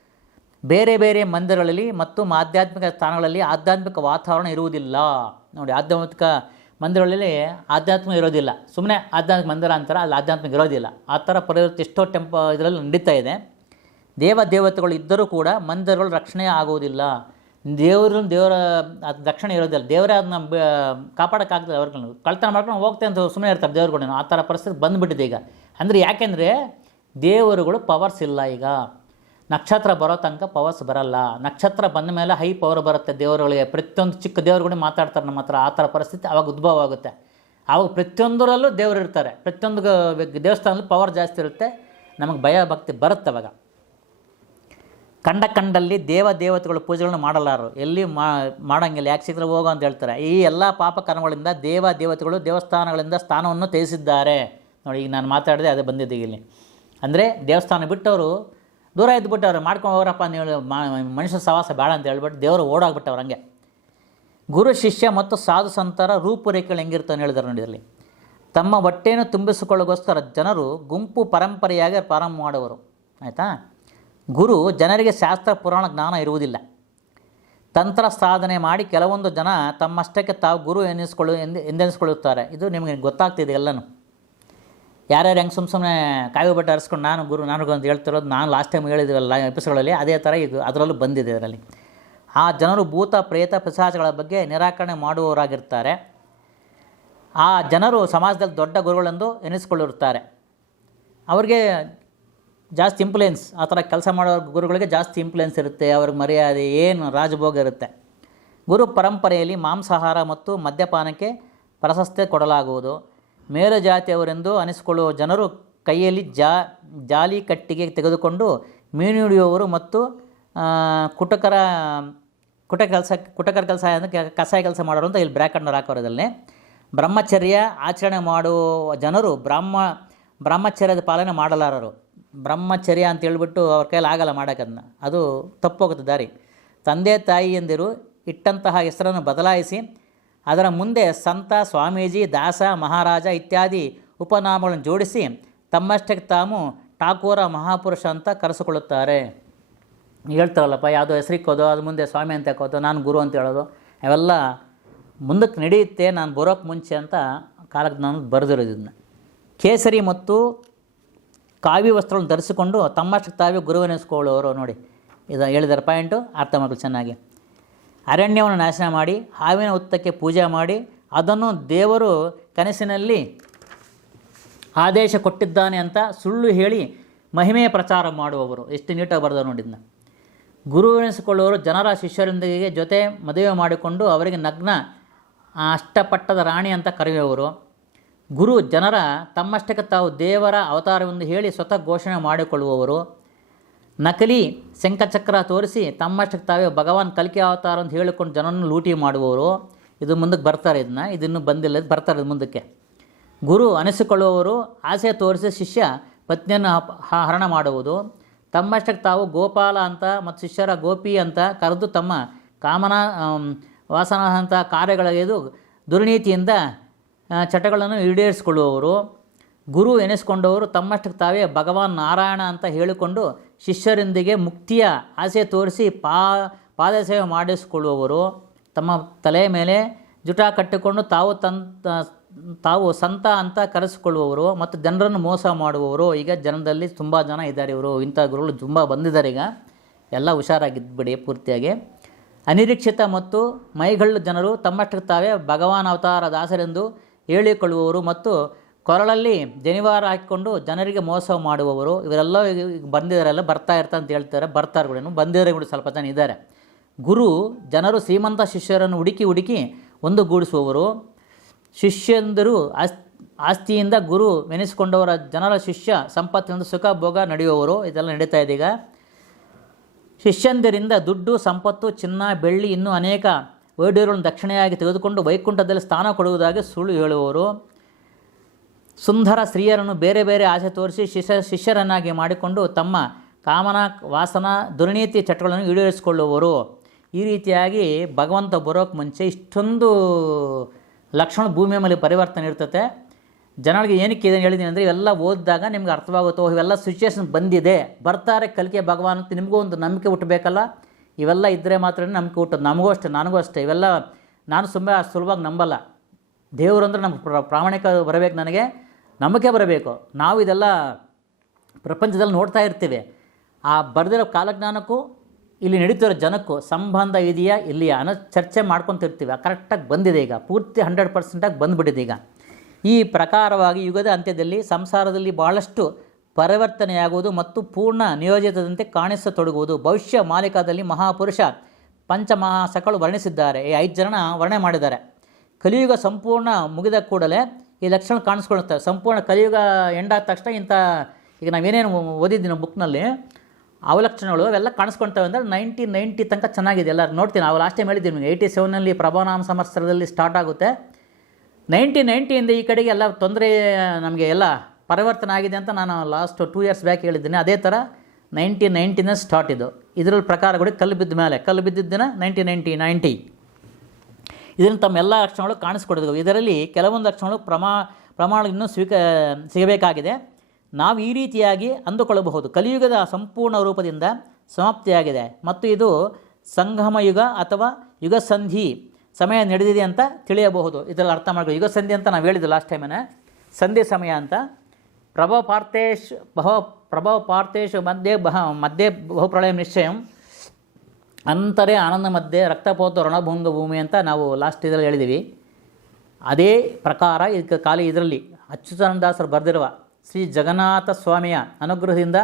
ಬೇರೆ ಬೇರೆ ಮಂದಿರಗಳಲ್ಲಿ ಮತ್ತು ಆಧ್ಯಾತ್ಮಿಕ ಸ್ಥಾನಗಳಲ್ಲಿ ಆಧ್ಯಾತ್ಮಿಕ ವಾತಾವರಣ ಇರುವುದಿಲ್ಲ. ನೋಡಿ, ಆಧ್ಯಾತ್ಮಿಕ ಮಂದಿರಗಳಲ್ಲಿ ಆಧ್ಯಾತ್ಮ ಇರೋದಿಲ್ಲ. ಸುಮ್ಮನೆ ಆಧ್ಯಾತ್ಮಿಕ ಮಂದಿರ ಅಂತಾರೆ, ಅಲ್ಲಿ ಆಧ್ಯಾತ್ಮಿಕ ಇರೋದಿಲ್ಲ. ಆ ಥರ ಪರಿವರ್ತಿ ಎಷ್ಟೋ ಟೆಂಪ ಇದರಲ್ಲಿ ನಡೀತಾ ಇದೆ. ದೇವ ದೇವತೆಗಳು ಇದ್ದರೂ ಕೂಡ ಮಂದಿರಗಳು ರಕ್ಷಣೆ ಆಗುವುದಿಲ್ಲ ದೇವರು ದೇವರ ಅದು ದಕ್ಷಿಣ ಇರೋದಿಲ್ಲ ದೇವರೇ ಅದನ್ನ ಬ, ಕಾಪಾಡೋಕ್ಕಾಗ್ತದೆ ಅವ್ರಿಗೆ ಕಳ್ತನ ಮಾಡ್ಕೊಂಡು ಹೋಗ್ತೇವೆ ಅಂತ ಸುಮ್ಮನೆ ಇರ್ತಾರೆ ದೇವ್ರುಗಳು ಆ ಥರ ಪರಿಸ್ಥಿತಿ ಬಂದುಬಿಟ್ಟಿದೆ ಈಗ. ಅಂದರೆ ಯಾಕೆಂದರೆ ದೇವರುಗಳು ಪವರ್ಸ್ ಇಲ್ಲ ಈಗ. ನಕ್ಷತ್ರ ಬರೋ ತನಕ ಪವರ್ಸ್ ಬರಲ್ಲ. ನಕ್ಷತ್ರ ಬಂದ ಮೇಲೆ ಹೈ ಪವರ್ ಬರುತ್ತೆ ದೇವರುಗಳಿಗೆ. ಪ್ರತಿಯೊಂದು ಚಿಕ್ಕ ದೇವರುಗಳು ಮಾತಾಡ್ತಾರೆ ನಮ್ಮ ಹತ್ರ. ಆ ಥರ ಪರಿಸ್ಥಿತಿ ಅವಾಗ ಉದ್ಭವ ಆಗುತ್ತೆ. ಆವಾಗ ಪ್ರತಿಯೊಂದರಲ್ಲೂ ದೇವರು ಇರ್ತಾರೆ. ಪ್ರತಿಯೊಂದು ದೇವಸ್ಥಾನದಲ್ಲಿ ಪವರ್ ಜಾಸ್ತಿ ಇರುತ್ತೆ. ನಮಗೆ ಭಯ, ಭಕ್ತಿ ಬರುತ್ತೆ ಅವಾಗ. ಕಂಡ ಕಂಡಲ್ಲಿ ದೇವ ದೇವತೆಗಳು ಪೂಜೆಗಳನ್ನು ಮಾಡಲಾರು. ಎಲ್ಲಿ ಮಾಡಂಗಿಲ್ಲ, ಯಾಕೆ ಸಿಕ್ಕರೆ ಹೋಗೋ ಅಂತ ಹೇಳ್ತಾರೆ. ಈ ಎಲ್ಲ ಪಾಪ ಕರ್ಮಗಳಿಂದ ದೇವ ದೇವತೆಗಳು ದೇವಸ್ಥಾನಗಳಿಂದ ಸ್ಥಾನವನ್ನು ತ್ಯಜಿಸಿದ್ದಾರೆ. ನೋಡಿ, ಈಗ ನಾನು ಮಾತಾಡಿದೆ, ಅದೇ ಬಂದಿದ್ದೆ ಇಲ್ಲಿ. ಅಂದರೆ ದೇವಸ್ಥಾನ ಬಿಟ್ಟವರು ದೂರ ಇದ್ದುಬಿಟ್ಟವ್ರು ಮಾಡ್ಕೊಂಡು ಹೋಗ್ರಪ್ಪ ಮಾ- ಮನುಷ್ಯ ಸವಾಸ ಬೇಡ ಅಂತ ಹೇಳ್ಬಿಟ್ಟು ದೇವರು ಓಡಾಗ್ಬಿಟ್ಟವ್ರು ಹಂಗೆ. ಗುರು, ಶಿಷ್ಯ ಮತ್ತು ಸಾಧು ಸಂತರ ರೂಪುರೇಖೆಗಳು ಹೆಂಗಿರ್ತವೆ ಹೇಳಿದ್ರು ನೋಡಿ ಇಲ್ಲಿ. ತಮ್ಮ ಹೊಟ್ಟೆಯನ್ನು ತುಂಬಿಸಿಕೊಳ್ಳೋಗೋಸ್ಕರ ಜನರು ಗುಂಪು ಪರಂಪರೆಯಾಗಿ ಪ್ರಾರಂಭ ಮಾಡುವರು. ಆಯಿತಾ? ಗುರು ಜನರಿಗೆ ಶಾಸ್ತ್ರ ಪುರಾಣ ಜ್ಞಾನ ಇರುವುದಿಲ್ಲ. ತಂತ್ರ ಸಾಧನೆ ಮಾಡಿ ಕೆಲವೊಂದು ಜನ ತಮ್ಮಷ್ಟಕ್ಕೆ ತಾವು ಗುರು ಎನ್ನಿಸ್ಕೊಳ್ಳು ಎಂದು ಎಂದೆನಿಸ್ಕೊಳ್ಳುತ್ತಾರೆ. ಇದು ನಿಮಗೆ ಗೊತ್ತಾಗ್ತಿದೆ ಎಲ್ಲನೂ. ಯಾರ್ಯಾರು ಹೆಂಗೆ ಸುಮ್ಮ ಸುಮ್ಮನೆ ಕಾಯಿ ಬಟ್ಟೆ ಹರಿಸ್ಕೊಂಡು ನಾನು ಗುರು, ನಾನು ಅಂತ ಹೇಳ್ತಿರೋದು ನಾನು ಲಾಸ್ಟ್ ಟೈಮ್ ಹೇಳಿದ್ವಲ್ಲ ಎಪಿಸೋಡಲ್ಲಿ ಅದೇ ಥರ ಇದು ಅದರಲ್ಲೂ ಬಂದಿದೆ ಇದರಲ್ಲಿ. ಆ ಜನರು ಭೂತ, ಪ್ರೇತ ಪ್ರಸಾದಗಳ ಬಗ್ಗೆ ನಿರಾಕರಣೆ ಮಾಡುವವರಾಗಿರ್ತಾರೆ. ಆ ಜನರು ಸಮಾಜದಲ್ಲಿ ದೊಡ್ಡ ಗುರುಗಳೆಂದು ಎನಿಸಿಕೊಳ್ಳಿರುತ್ತಾರೆ ಅವ್ರಿಗೆ ಜಾಸ್ತಿ ಇಂಪ್ಲುಯೆನ್ಸ್ ಆ ಥರ ಕೆಲಸ ಮಾಡೋ ಗುರುಗಳಿಗೆ ಜಾಸ್ತಿ ಇಂಪ್ಲುಯೆನ್ಸ್ ಇರುತ್ತೆ. ಅವ್ರಿಗೆ ಮರ್ಯಾದೆ ಏನು, ರಾಜಭೋಗ ಇರುತ್ತೆ. ಗುರು ಪರಂಪರೆಯಲ್ಲಿ ಮಾಂಸಾಹಾರ ಮತ್ತು ಮದ್ಯಪಾನಕ್ಕೆ ಪ್ರಶಸ್ತಿ ಕೊಡಲಾಗುವುದು. ಮೇಲು ಜಾತಿಯವರೆಂದು ಅನಿಸಿಕೊಳ್ಳುವ ಜನರು ಕೈಯಲ್ಲಿ ಜಾ, ಜಾಲಿ ಕಟ್ಟಿಗೆ ತೆಗೆದುಕೊಂಡು ಮೀನು ಹಿಡಿಯುವವರು ಮತ್ತು ಕುಟಕರ ಕುಟ ಕೆಲಸ, ಕುಟಕರ ಕೆಲಸ ಅಂದರೆ ಕಸಾಯ ಕೆಲಸ ಮಾಡೋರು ಅಂತ ಇಲ್ಲಿ ಬ್ರ್ಯಾಕೆಟ್ನವ್ರು ಹಾಕೋರದಲ್ಲಿ ಬ್ರಹ್ಮಚರ್ಯ ಆಚರಣೆ ಮಾಡುವ ಜನರು ಬ್ರಹ್ಮ, ಬ್ರಹ್ಮಚರ್ಯದ ಪಾಲನೆ ಮಾಡಲಾರರು. ಬ್ರಹ್ಮಚರ್ಯ ಅಂತ ಹೇಳ್ಬಿಟ್ಟು ಅವ್ರ ಕೈಯಲ್ಲಿ ಆಗಲ್ಲ ಮಾಡೋಕ್ಕದನ್ನ ಅದು ತಪ್ಪೋಗುತ್ತೆ ದಾರಿ. ತಂದೆ ತಾಯಿಯಂದಿರು ಇಟ್ಟಂತಹ ಹೆಸರನ್ನು ಬದಲಾಯಿಸಿ ಅದರ ಮುಂದೆ ಸಂತ, ಸ್ವಾಮೀಜಿ, ದಾಸ, ಮಹಾರಾಜ ಇತ್ಯಾದಿ ಉಪನಾಮಗಳನ್ನು ಜೋಡಿಸಿ ತಮ್ಮಷ್ಟಕ್ಕೆ ತಾವು ಠಾಕೂರ ಮಹಾಪುರುಷ ಅಂತ ಕರೆಸಿಕೊಳ್ಳುತ್ತಾರೆ. ಹೇಳ್ತಾರಲ್ಲಪ್ಪ, ಯಾವುದೋ ಹೆಸರಿಕ್ಕೋದು ಅದು ಮುಂದೆ ಸ್ವಾಮಿ ಅಂತ ಹಾಕೋದು ನಾನು ಗುರು ಅಂತ ಹೇಳೋದು, ಅವೆಲ್ಲ ಮುಂದಕ್ಕೆ ನಡೆಯುತ್ತೆ, ನಾನು ಬರೋಕ್ಕೆ ಮುಂಚೆ ಅಂತ ಕಾಲಕ್ಕೆ ನಾನು ಬರೆದಿರೋದನ್ನು ಕೇಸರಿ ಮತ್ತು ಕಾವಿ ವಸ್ತ್ರಗಳನ್ನು ಧರಿಸಿಕೊಂಡು ತಮ್ಮಷ್ಟಕ್ಕೆ ತಾವೇ ಗುರುವೆನಿಸ್ಕೊಳ್ಳೋರು ನೋಡಿ. ಇದು ಹೇಳಿದಾರೆ ಪಾಯಿಂಟು. ಅರ್ಥ ಮಾಡ್ಕೊಳ್ಳಿ ಚೆನ್ನಾಗಿ. ಅರಣ್ಯವನ್ನು ನಾಶನ ಮಾಡಿ, ಹಾವಿನ ಉತ್ತಕ್ಕೆ ಪೂಜೆ ಮಾಡಿ, ಅದನ್ನು ದೇವರು ಕನಸಿನಲ್ಲಿ ಆದೇಶ ಕೊಟ್ಟಿದ್ದಾನೆ ಅಂತ ಸುಳ್ಳು ಹೇಳಿ ಮಹಿಮೆಯ ಪ್ರಚಾರ ಮಾಡುವವರು. ಎಷ್ಟು ನೀಟಾಗಿ ಬರೆದ ನೋಡಿದ್ನ ಗುರು ಎನಿಸಿಕೊಳ್ಳುವವರು ಜನರ ಶಿಷ್ಯರೊಂದಿಗೆ ಜೊತೆ ಮದುವೆ ಮಾಡಿಕೊಂಡು ಅವರಿಗೆ ನಗ್ನ ಅಷ್ಟಪಟ್ಟದ ರಾಣಿ ಅಂತ ಕರೆಯುವವರು. ಗುರು ಜನರ ತಮ್ಮಷ್ಟಕ್ಕೆ ತಾವು ದೇವರ ಅವತಾರವೆಂದು ಹೇಳಿ ಸ್ವತಃ ಘೋಷಣೆ ಮಾಡಿಕೊಳ್ಳುವವರು ನಕಲಿ ಶಂಖಚಕ್ರ ತೋರಿಸಿ ತಮ್ಮಷ್ಟಕ್ಕೆ ತಾವೇ ಭಗವಾನ್ ಕಲಿಕೆ ಅವತಾರ ಅಂತ ಹೇಳಿಕೊಂಡು ಜನರನ್ನು ಲೂಟಿ ಮಾಡುವವರು ಇದು ಮುಂದಕ್ಕೆ ಬರ್ತಾರೆ ಇದನ್ನ ಇದನ್ನು ಬಂದಿಲ್ಲ ಬರ್ತಾರೆ ಇದು ಮುಂದಕ್ಕೆ. ಗುರು ಅನಿಸಿಕೊಳ್ಳುವವರು ಆಸೆ ತೋರಿಸಿ ಶಿಷ್ಯ ಪತ್ನಿಯನ್ನು ಹರಣ ಮಾಡುವುದು ತಮ್ಮಷ್ಟಕ್ಕೆ ತಾವು ಗೋಪಾಲ ಅಂತ ಮತ್ತು ಶಿಷ್ಯರ ಗೋಪಿ ಅಂತ ಕರೆದು ತಮ್ಮ ಕಾಮನ ವಾಸನ ಅಂತ ಕಾರ್ಯಗಳಿದು ದುರ್ನೀತಿಯಿಂದ ಆ, ಚಟಗಳನ್ನು ಈಡೇರಿಸಿಕೊಳ್ಳುವವರು, ಗುರು ಎನಿಸಿಕೊಂಡವರು ತಮ್ಮಷ್ಟಕ್ಕೆ ತಾವೇ ಭಗವಾನ್ ನಾರಾಯಣ ಅಂತ ಹೇಳಿಕೊಂಡು ಶಿಷ್ಯರೊಂದಿಗೆ ಮುಕ್ತಿಯ ಆಸೆ ತೋರಿಸಿ ಪಾ ಪಾದ ಸೇವೆ ಮಾಡಿಸಿಕೊಳ್ಳುವವರು. ತಮ್ಮ ತಲೆಯ ಮೇಲೆ ಜುಟ ಕಟ್ಟಿಕೊಂಡು ತಾವು ತಂತ ತಾವು ಸಂತ ಅಂತ ಕರೆಸಿಕೊಳ್ಳುವವರು ಮತ್ತು ಜನರನ್ನು ಮೋಸ ಮಾಡುವವರು. ಈಗ ಜನದಲ್ಲಿ ತುಂಬ ಜನ ಇದ್ದಾರೆ ಇವರು. ಇಂಥ ಗುರುಗಳು ತುಂಬ ಬಂದಿದ್ದಾರೆ ಈಗ. ಎಲ್ಲ ಹುಷಾರಾಗಿದ್ಬಿಡಿ ಪೂರ್ತಿಯಾಗಿ. ಅನಿರೀಕ್ಷಿತ ಮತ್ತು ಮೈಗಳ್ಳು ಜನರು ತಮ್ಮಷ್ಟಕ್ಕೆ ತಾವೇ ಭಗವಾನ್ ಅವತಾರ ದಾಸರೆಂದು ಹೇಳಿಕೊಳ್ಳುವವರು ಮತ್ತು ಕೊರಳಲ್ಲಿ ಜನಿವಾರ ಹಾಕಿಕೊಂಡು ಜನರಿಗೆ ಮೋಸ ಮಾಡುವವರು, ಇವರೆಲ್ಲ ಬಂದಿದ್ದಾರೆಲ್ಲ ಬರ್ತಾ ಇರ್ತಾರೆ ಅಂತ ಹೇಳ್ತಾರೆ, ಬರ್ತಾರೆ ಕೂಡ. ಇನ್ನು ಬಂದಿದ್ದಾರೆ ಕೂಡ ಸ್ವಲ್ಪ ಜನ ಇದ್ದಾರೆ. ಗುರು, ಜನರು ಶ್ರೀಮಂತ ಶಿಷ್ಯರನ್ನು ಹುಡುಕಿ ಹುಡುಕಿ ಒಂದುಗೂಡಿಸುವವರು. ಶಿಷ್ಯಂದರು ಆಸ್, ಆಸ್ತಿಯಿಂದ ಗುರು ಎನಿಸಿಕೊಂಡವರ ಜನರ ಶಿಷ್ಯ ಸಂಪತ್ತಿನಿಂದ ಸುಖ ಭೋಗ ನಡೆಯುವವರು. ಇದೆಲ್ಲ ನಡೀತಾ ಇದೆ ಈಗ. ಶಿಷ್ಯಂದಿರಿಂದ ದುಡ್ಡು, ಸಂಪತ್ತು, ಚಿನ್ನ, ಬೆಳ್ಳಿ ಇನ್ನೂ ಅನೇಕ ವೈಢ್ಯಗಳನ್ನು ದಕ್ಷಿಣೆಯಾಗಿ ತೆಗೆದುಕೊಂಡು ವೈಕುಂಠದಲ್ಲಿ ಸ್ಥಾನ ಕೊಡುವುದಾಗಿ ಸುಳ್ಳು ಹೇಳುವವರು. ಸುಂದರ ಸ್ತ್ರೀಯರನ್ನು ಬೇರೆ ಬೇರೆ ಆಸೆ ತೋರಿಸಿ ಶಿಷ್ಯ ಶಿಷ್ಯರನ್ನಾಗಿ ಮಾಡಿಕೊಂಡು ತಮ್ಮ ಕಾಮನ, ವಾಸನ, ದುರ್ನೀತಿ ಚಟಗಳನ್ನು ಈಡೇರಿಸಿಕೊಳ್ಳುವರು. ಈ ರೀತಿಯಾಗಿ ಭಗವಂತ ಬರೋಕ್ಕೆ ಮುಂಚೆ ಇಷ್ಟೊಂದು ಲಕ್ಷಣ ಭೂಮಿಯ ಮೇಲೆ ಪರಿವರ್ತನೆ ಇರ್ತತೆ. ಜನಗಳಿಗೆ ಏನಕ್ಕೆ ಇದನ್ನು ಹೇಳಿದ್ದೀನಿ ಅಂದರೆ, ಇವೆಲ್ಲ ಓದಿದಾಗ ನಿಮ್ಗೆ ಅರ್ಥವಾಗುತ್ತೋ, ಇವೆಲ್ಲ ಸಿಚುವೇಶನ್ ಬಂದಿದೆ, ಬರ್ತಾರೆ ಕಲಿಕೆ ಭಗವಾನ್ ಅಂತ ನಿಮಗೂ ಒಂದು ನಂಬಿಕೆ ಹುಟ್ಟಬೇಕಲ್ಲ? ಇವೆಲ್ಲ ಇದ್ದರೆ ಮಾತ್ರ ನಂಬಿಕೆ ಊಟ, ನಮಗೂ ಅಷ್ಟೇ, ನನಗೂ ಅಷ್ಟೇ. ಇವೆಲ್ಲ ನಾನು ಸುಮ್ಮನೆ ಸುಲಭವಾಗಿ ನಂಬಲ್ಲ. ದೇವರು ಅಂದರೆ ನಮ್ಗೆ ಪ್ರ- ಪ್ರಾಮಾಣಿಕ ಬರಬೇಕು ನನಗೆ ನಂಬಿಕೆ ಬರಬೇಕು. ನಾವು ಇದೆಲ್ಲ ಪ್ರಪಂಚದಲ್ಲಿ ನೋಡ್ತಾ ಇರ್ತೀವಿ. ಆ ಬರೆದಿರೋ ಕಾಲಜ್ಞಾನಕ್ಕೂ, ಇಲ್ಲಿ ನಡೀತಿರೋ ಜನಕ್ಕೂ ಸಂಬಂಧ ಇದೆಯಾ, ಇಲ್ಲಿಯಾ ಅನ್ನೋ ಚರ್ಚೆ ಮಾಡ್ಕೊತಿರ್ತೀವಿ ಕರೆಕ್ಟಾಗಿ ಬಂದಿದೆ ಈಗ. ಪೂರ್ತಿ ಹಂಡ್ರೆಡ್ ಪರ್ಸೆಂಟಾಗಿ ಬಂದುಬಿಟ್ಟಿದೆ ಈಗ. ಈ ಪ್ರಕಾರವಾಗಿ ಯುಗದ ಅಂತ್ಯದಲ್ಲಿ, ಸಂಸಾರದಲ್ಲಿ ಬಹಳಷ್ಟು ಪರಿವರ್ತನೆಯಾಗುವುದು ಮತ್ತು ಪೂರ್ಣ ನಿಯೋಜಿತದಂತೆ ಕಾಣಿಸತೊಡಗುವುದು. ಭವಿಷ್ಯ ಮಾಲಿಕದಲ್ಲಿ ಮಹಾಪುರುಷ ಪಂಚಮಹಾಸಕಳು ವರ್ಣಿಸಿದ್ದಾರೆ. ಈ ಐದು ಜನ ವರ್ಣನೆ ಮಾಡಿದ್ದಾರೆ. ಕಲಿಯುಗ ಸಂಪೂರ್ಣ ಮುಗಿದ ಕೂಡಲೇ ಈ ಲಕ್ಷಣ ಕಾಣಿಸ್ಕೊಳ್ತಾರೆ ಸಂಪೂರ್ಣ ಕಲಿಯುಗ ಎಂಡಾದ ತಕ್ಷಣ ಇಂಥ, ಈಗ ನಾವೇನೇನು ಓದಿದ್ದೀವಿ ಬುಕ್ನಲ್ಲಿ, ಅವಲಕ್ಷಣಗಳು ಅವೆಲ್ಲ ಕಾಣಿಸ್ಕೊಳ್ತವೆ ಅಂದರೆ ನೈಂಟಿ ನೈಂಟಿ ತನಕ ಚೆನ್ನಾಗಿದೆ. ಎಲ್ಲ ನೋಡ್ತೀನಿ. ನಾವು ಲಾಸ್ಟ್ ಟೈಮ್ ಹೇಳಿದ್ದೀನಿ ನಿಮಗೆ ಏಯ್ಟಿ ಸೆವೆನಲ್ಲಿ ಪ್ರಭಾನಾಮ ಸಂವತ್ಸರದಲ್ಲಿ ಸ್ಟಾರ್ಟ್ ಆಗುತ್ತೆ. ನೈಂಟಿ ನೈಂಟಿಯಿಂದ ಈ ಕಡೆಗೆ ಎಲ್ಲ ತೊಂದರೆ ನಮಗೆ ಎಲ್ಲ ಪರಿವರ್ತನೆ ಆಗಿದೆ ಅಂತ ನಾನು ಲಾಸ್ಟ್ ಟೂ ಇಯರ್ಸ್ ಬ್ಯಾಕ್ ಹೇಳಿದ್ದೀನಿ. ಅದೇ ಥರ ನೈಂಟಿ ನೈಂಟಿನ ಸ್ಟಾರ್ಟ್ ಇದು. ಇದರಲ್ಲಿ ಪ್ರಕಾರಗಳು ಕಲ್ಲು ಬಿದ್ದ ಮೇಲೆ. ಕಲ್ಲು ಬಿದ್ದಿದ್ದ ದಿನ ನೈಂಟಿ ನೈಂಟಿ ನೈಂಟಿ ಇದನ್ನು ತಮ್ಮ ಎಲ್ಲ ಲಕ್ಷಣಗಳು ಕಾಣಿಸ್ಕೊಡೋದು ಇದರಲ್ಲಿ ಕೆಲವೊಂದು ಲಕ್ಷಣಗಳು ಪ್ರಮಾ, ಪ್ರಮಾಣ ಇನ್ನೂ ಸ್ವೀಕ, ಸಿಗಬೇಕಾಗಿದೆ. ನಾವು ಈ ರೀತಿಯಾಗಿ ಅಂದುಕೊಳ್ಳಬಹುದು. ಕಲಿಯುಗದ ಸಂಪೂರ್ಣ ರೂಪದಿಂದ ಸಮಾಪ್ತಿಯಾಗಿದೆ. ಮತ್ತು ಇದು ಸಂಗಮಯುಗ ಅಥವಾ ಯುಗ ಸಂಧಿ ಸಮಯ ನಡೆದಿದೆ ಅಂತ ತಿಳಿಯಬಹುದು. ಇದರಲ್ಲಿ ಅರ್ಥ ಮಾಡಬೇಕು ಯುಗ ಸಂಧಿ ಅಂತ ನಾವು ಹೇಳಿದ್ದು ಲಾಸ್ಟ್ ಟೈಮೇ ಸಂಧಿ ಸಮಯ ಅಂತ. ಪ್ರಭವ ಪಾರ್ಥೇಶ್ ಬಹು ಪ್ರಭಾವ ಪಾರ್ಥೇಶ್ ಮಧ್ಯೆ ಬಹ ಮಧ್ಯೆ ಬಹುಪ್ರಳಯ ನಿಶ್ಚಯಂ ಅಂತರೇ ಆನಂದ ಮಧ್ಯೆ ರಕ್ತಪೋತ ರಣಭಂಗ ಭೂಮಿ ಅಂತ ನಾವು ಲಾಸ್ಟ್ ಇದರಲ್ಲಿ ಹೇಳಿದ್ದೀವಿ ಅದೇ ಪ್ರಕಾರ ಇದಕ್ಕೆ ಖಾಲಿ ಇದರಲ್ಲಿ ಅಚ್ಯುತಾನಂದಾಸರು ಬರೆದಿರುವ ಶ್ರೀ ಜಗನ್ನಾಥ ಸ್ವಾಮಿಯ ಅನುಗ್ರಹದಿಂದ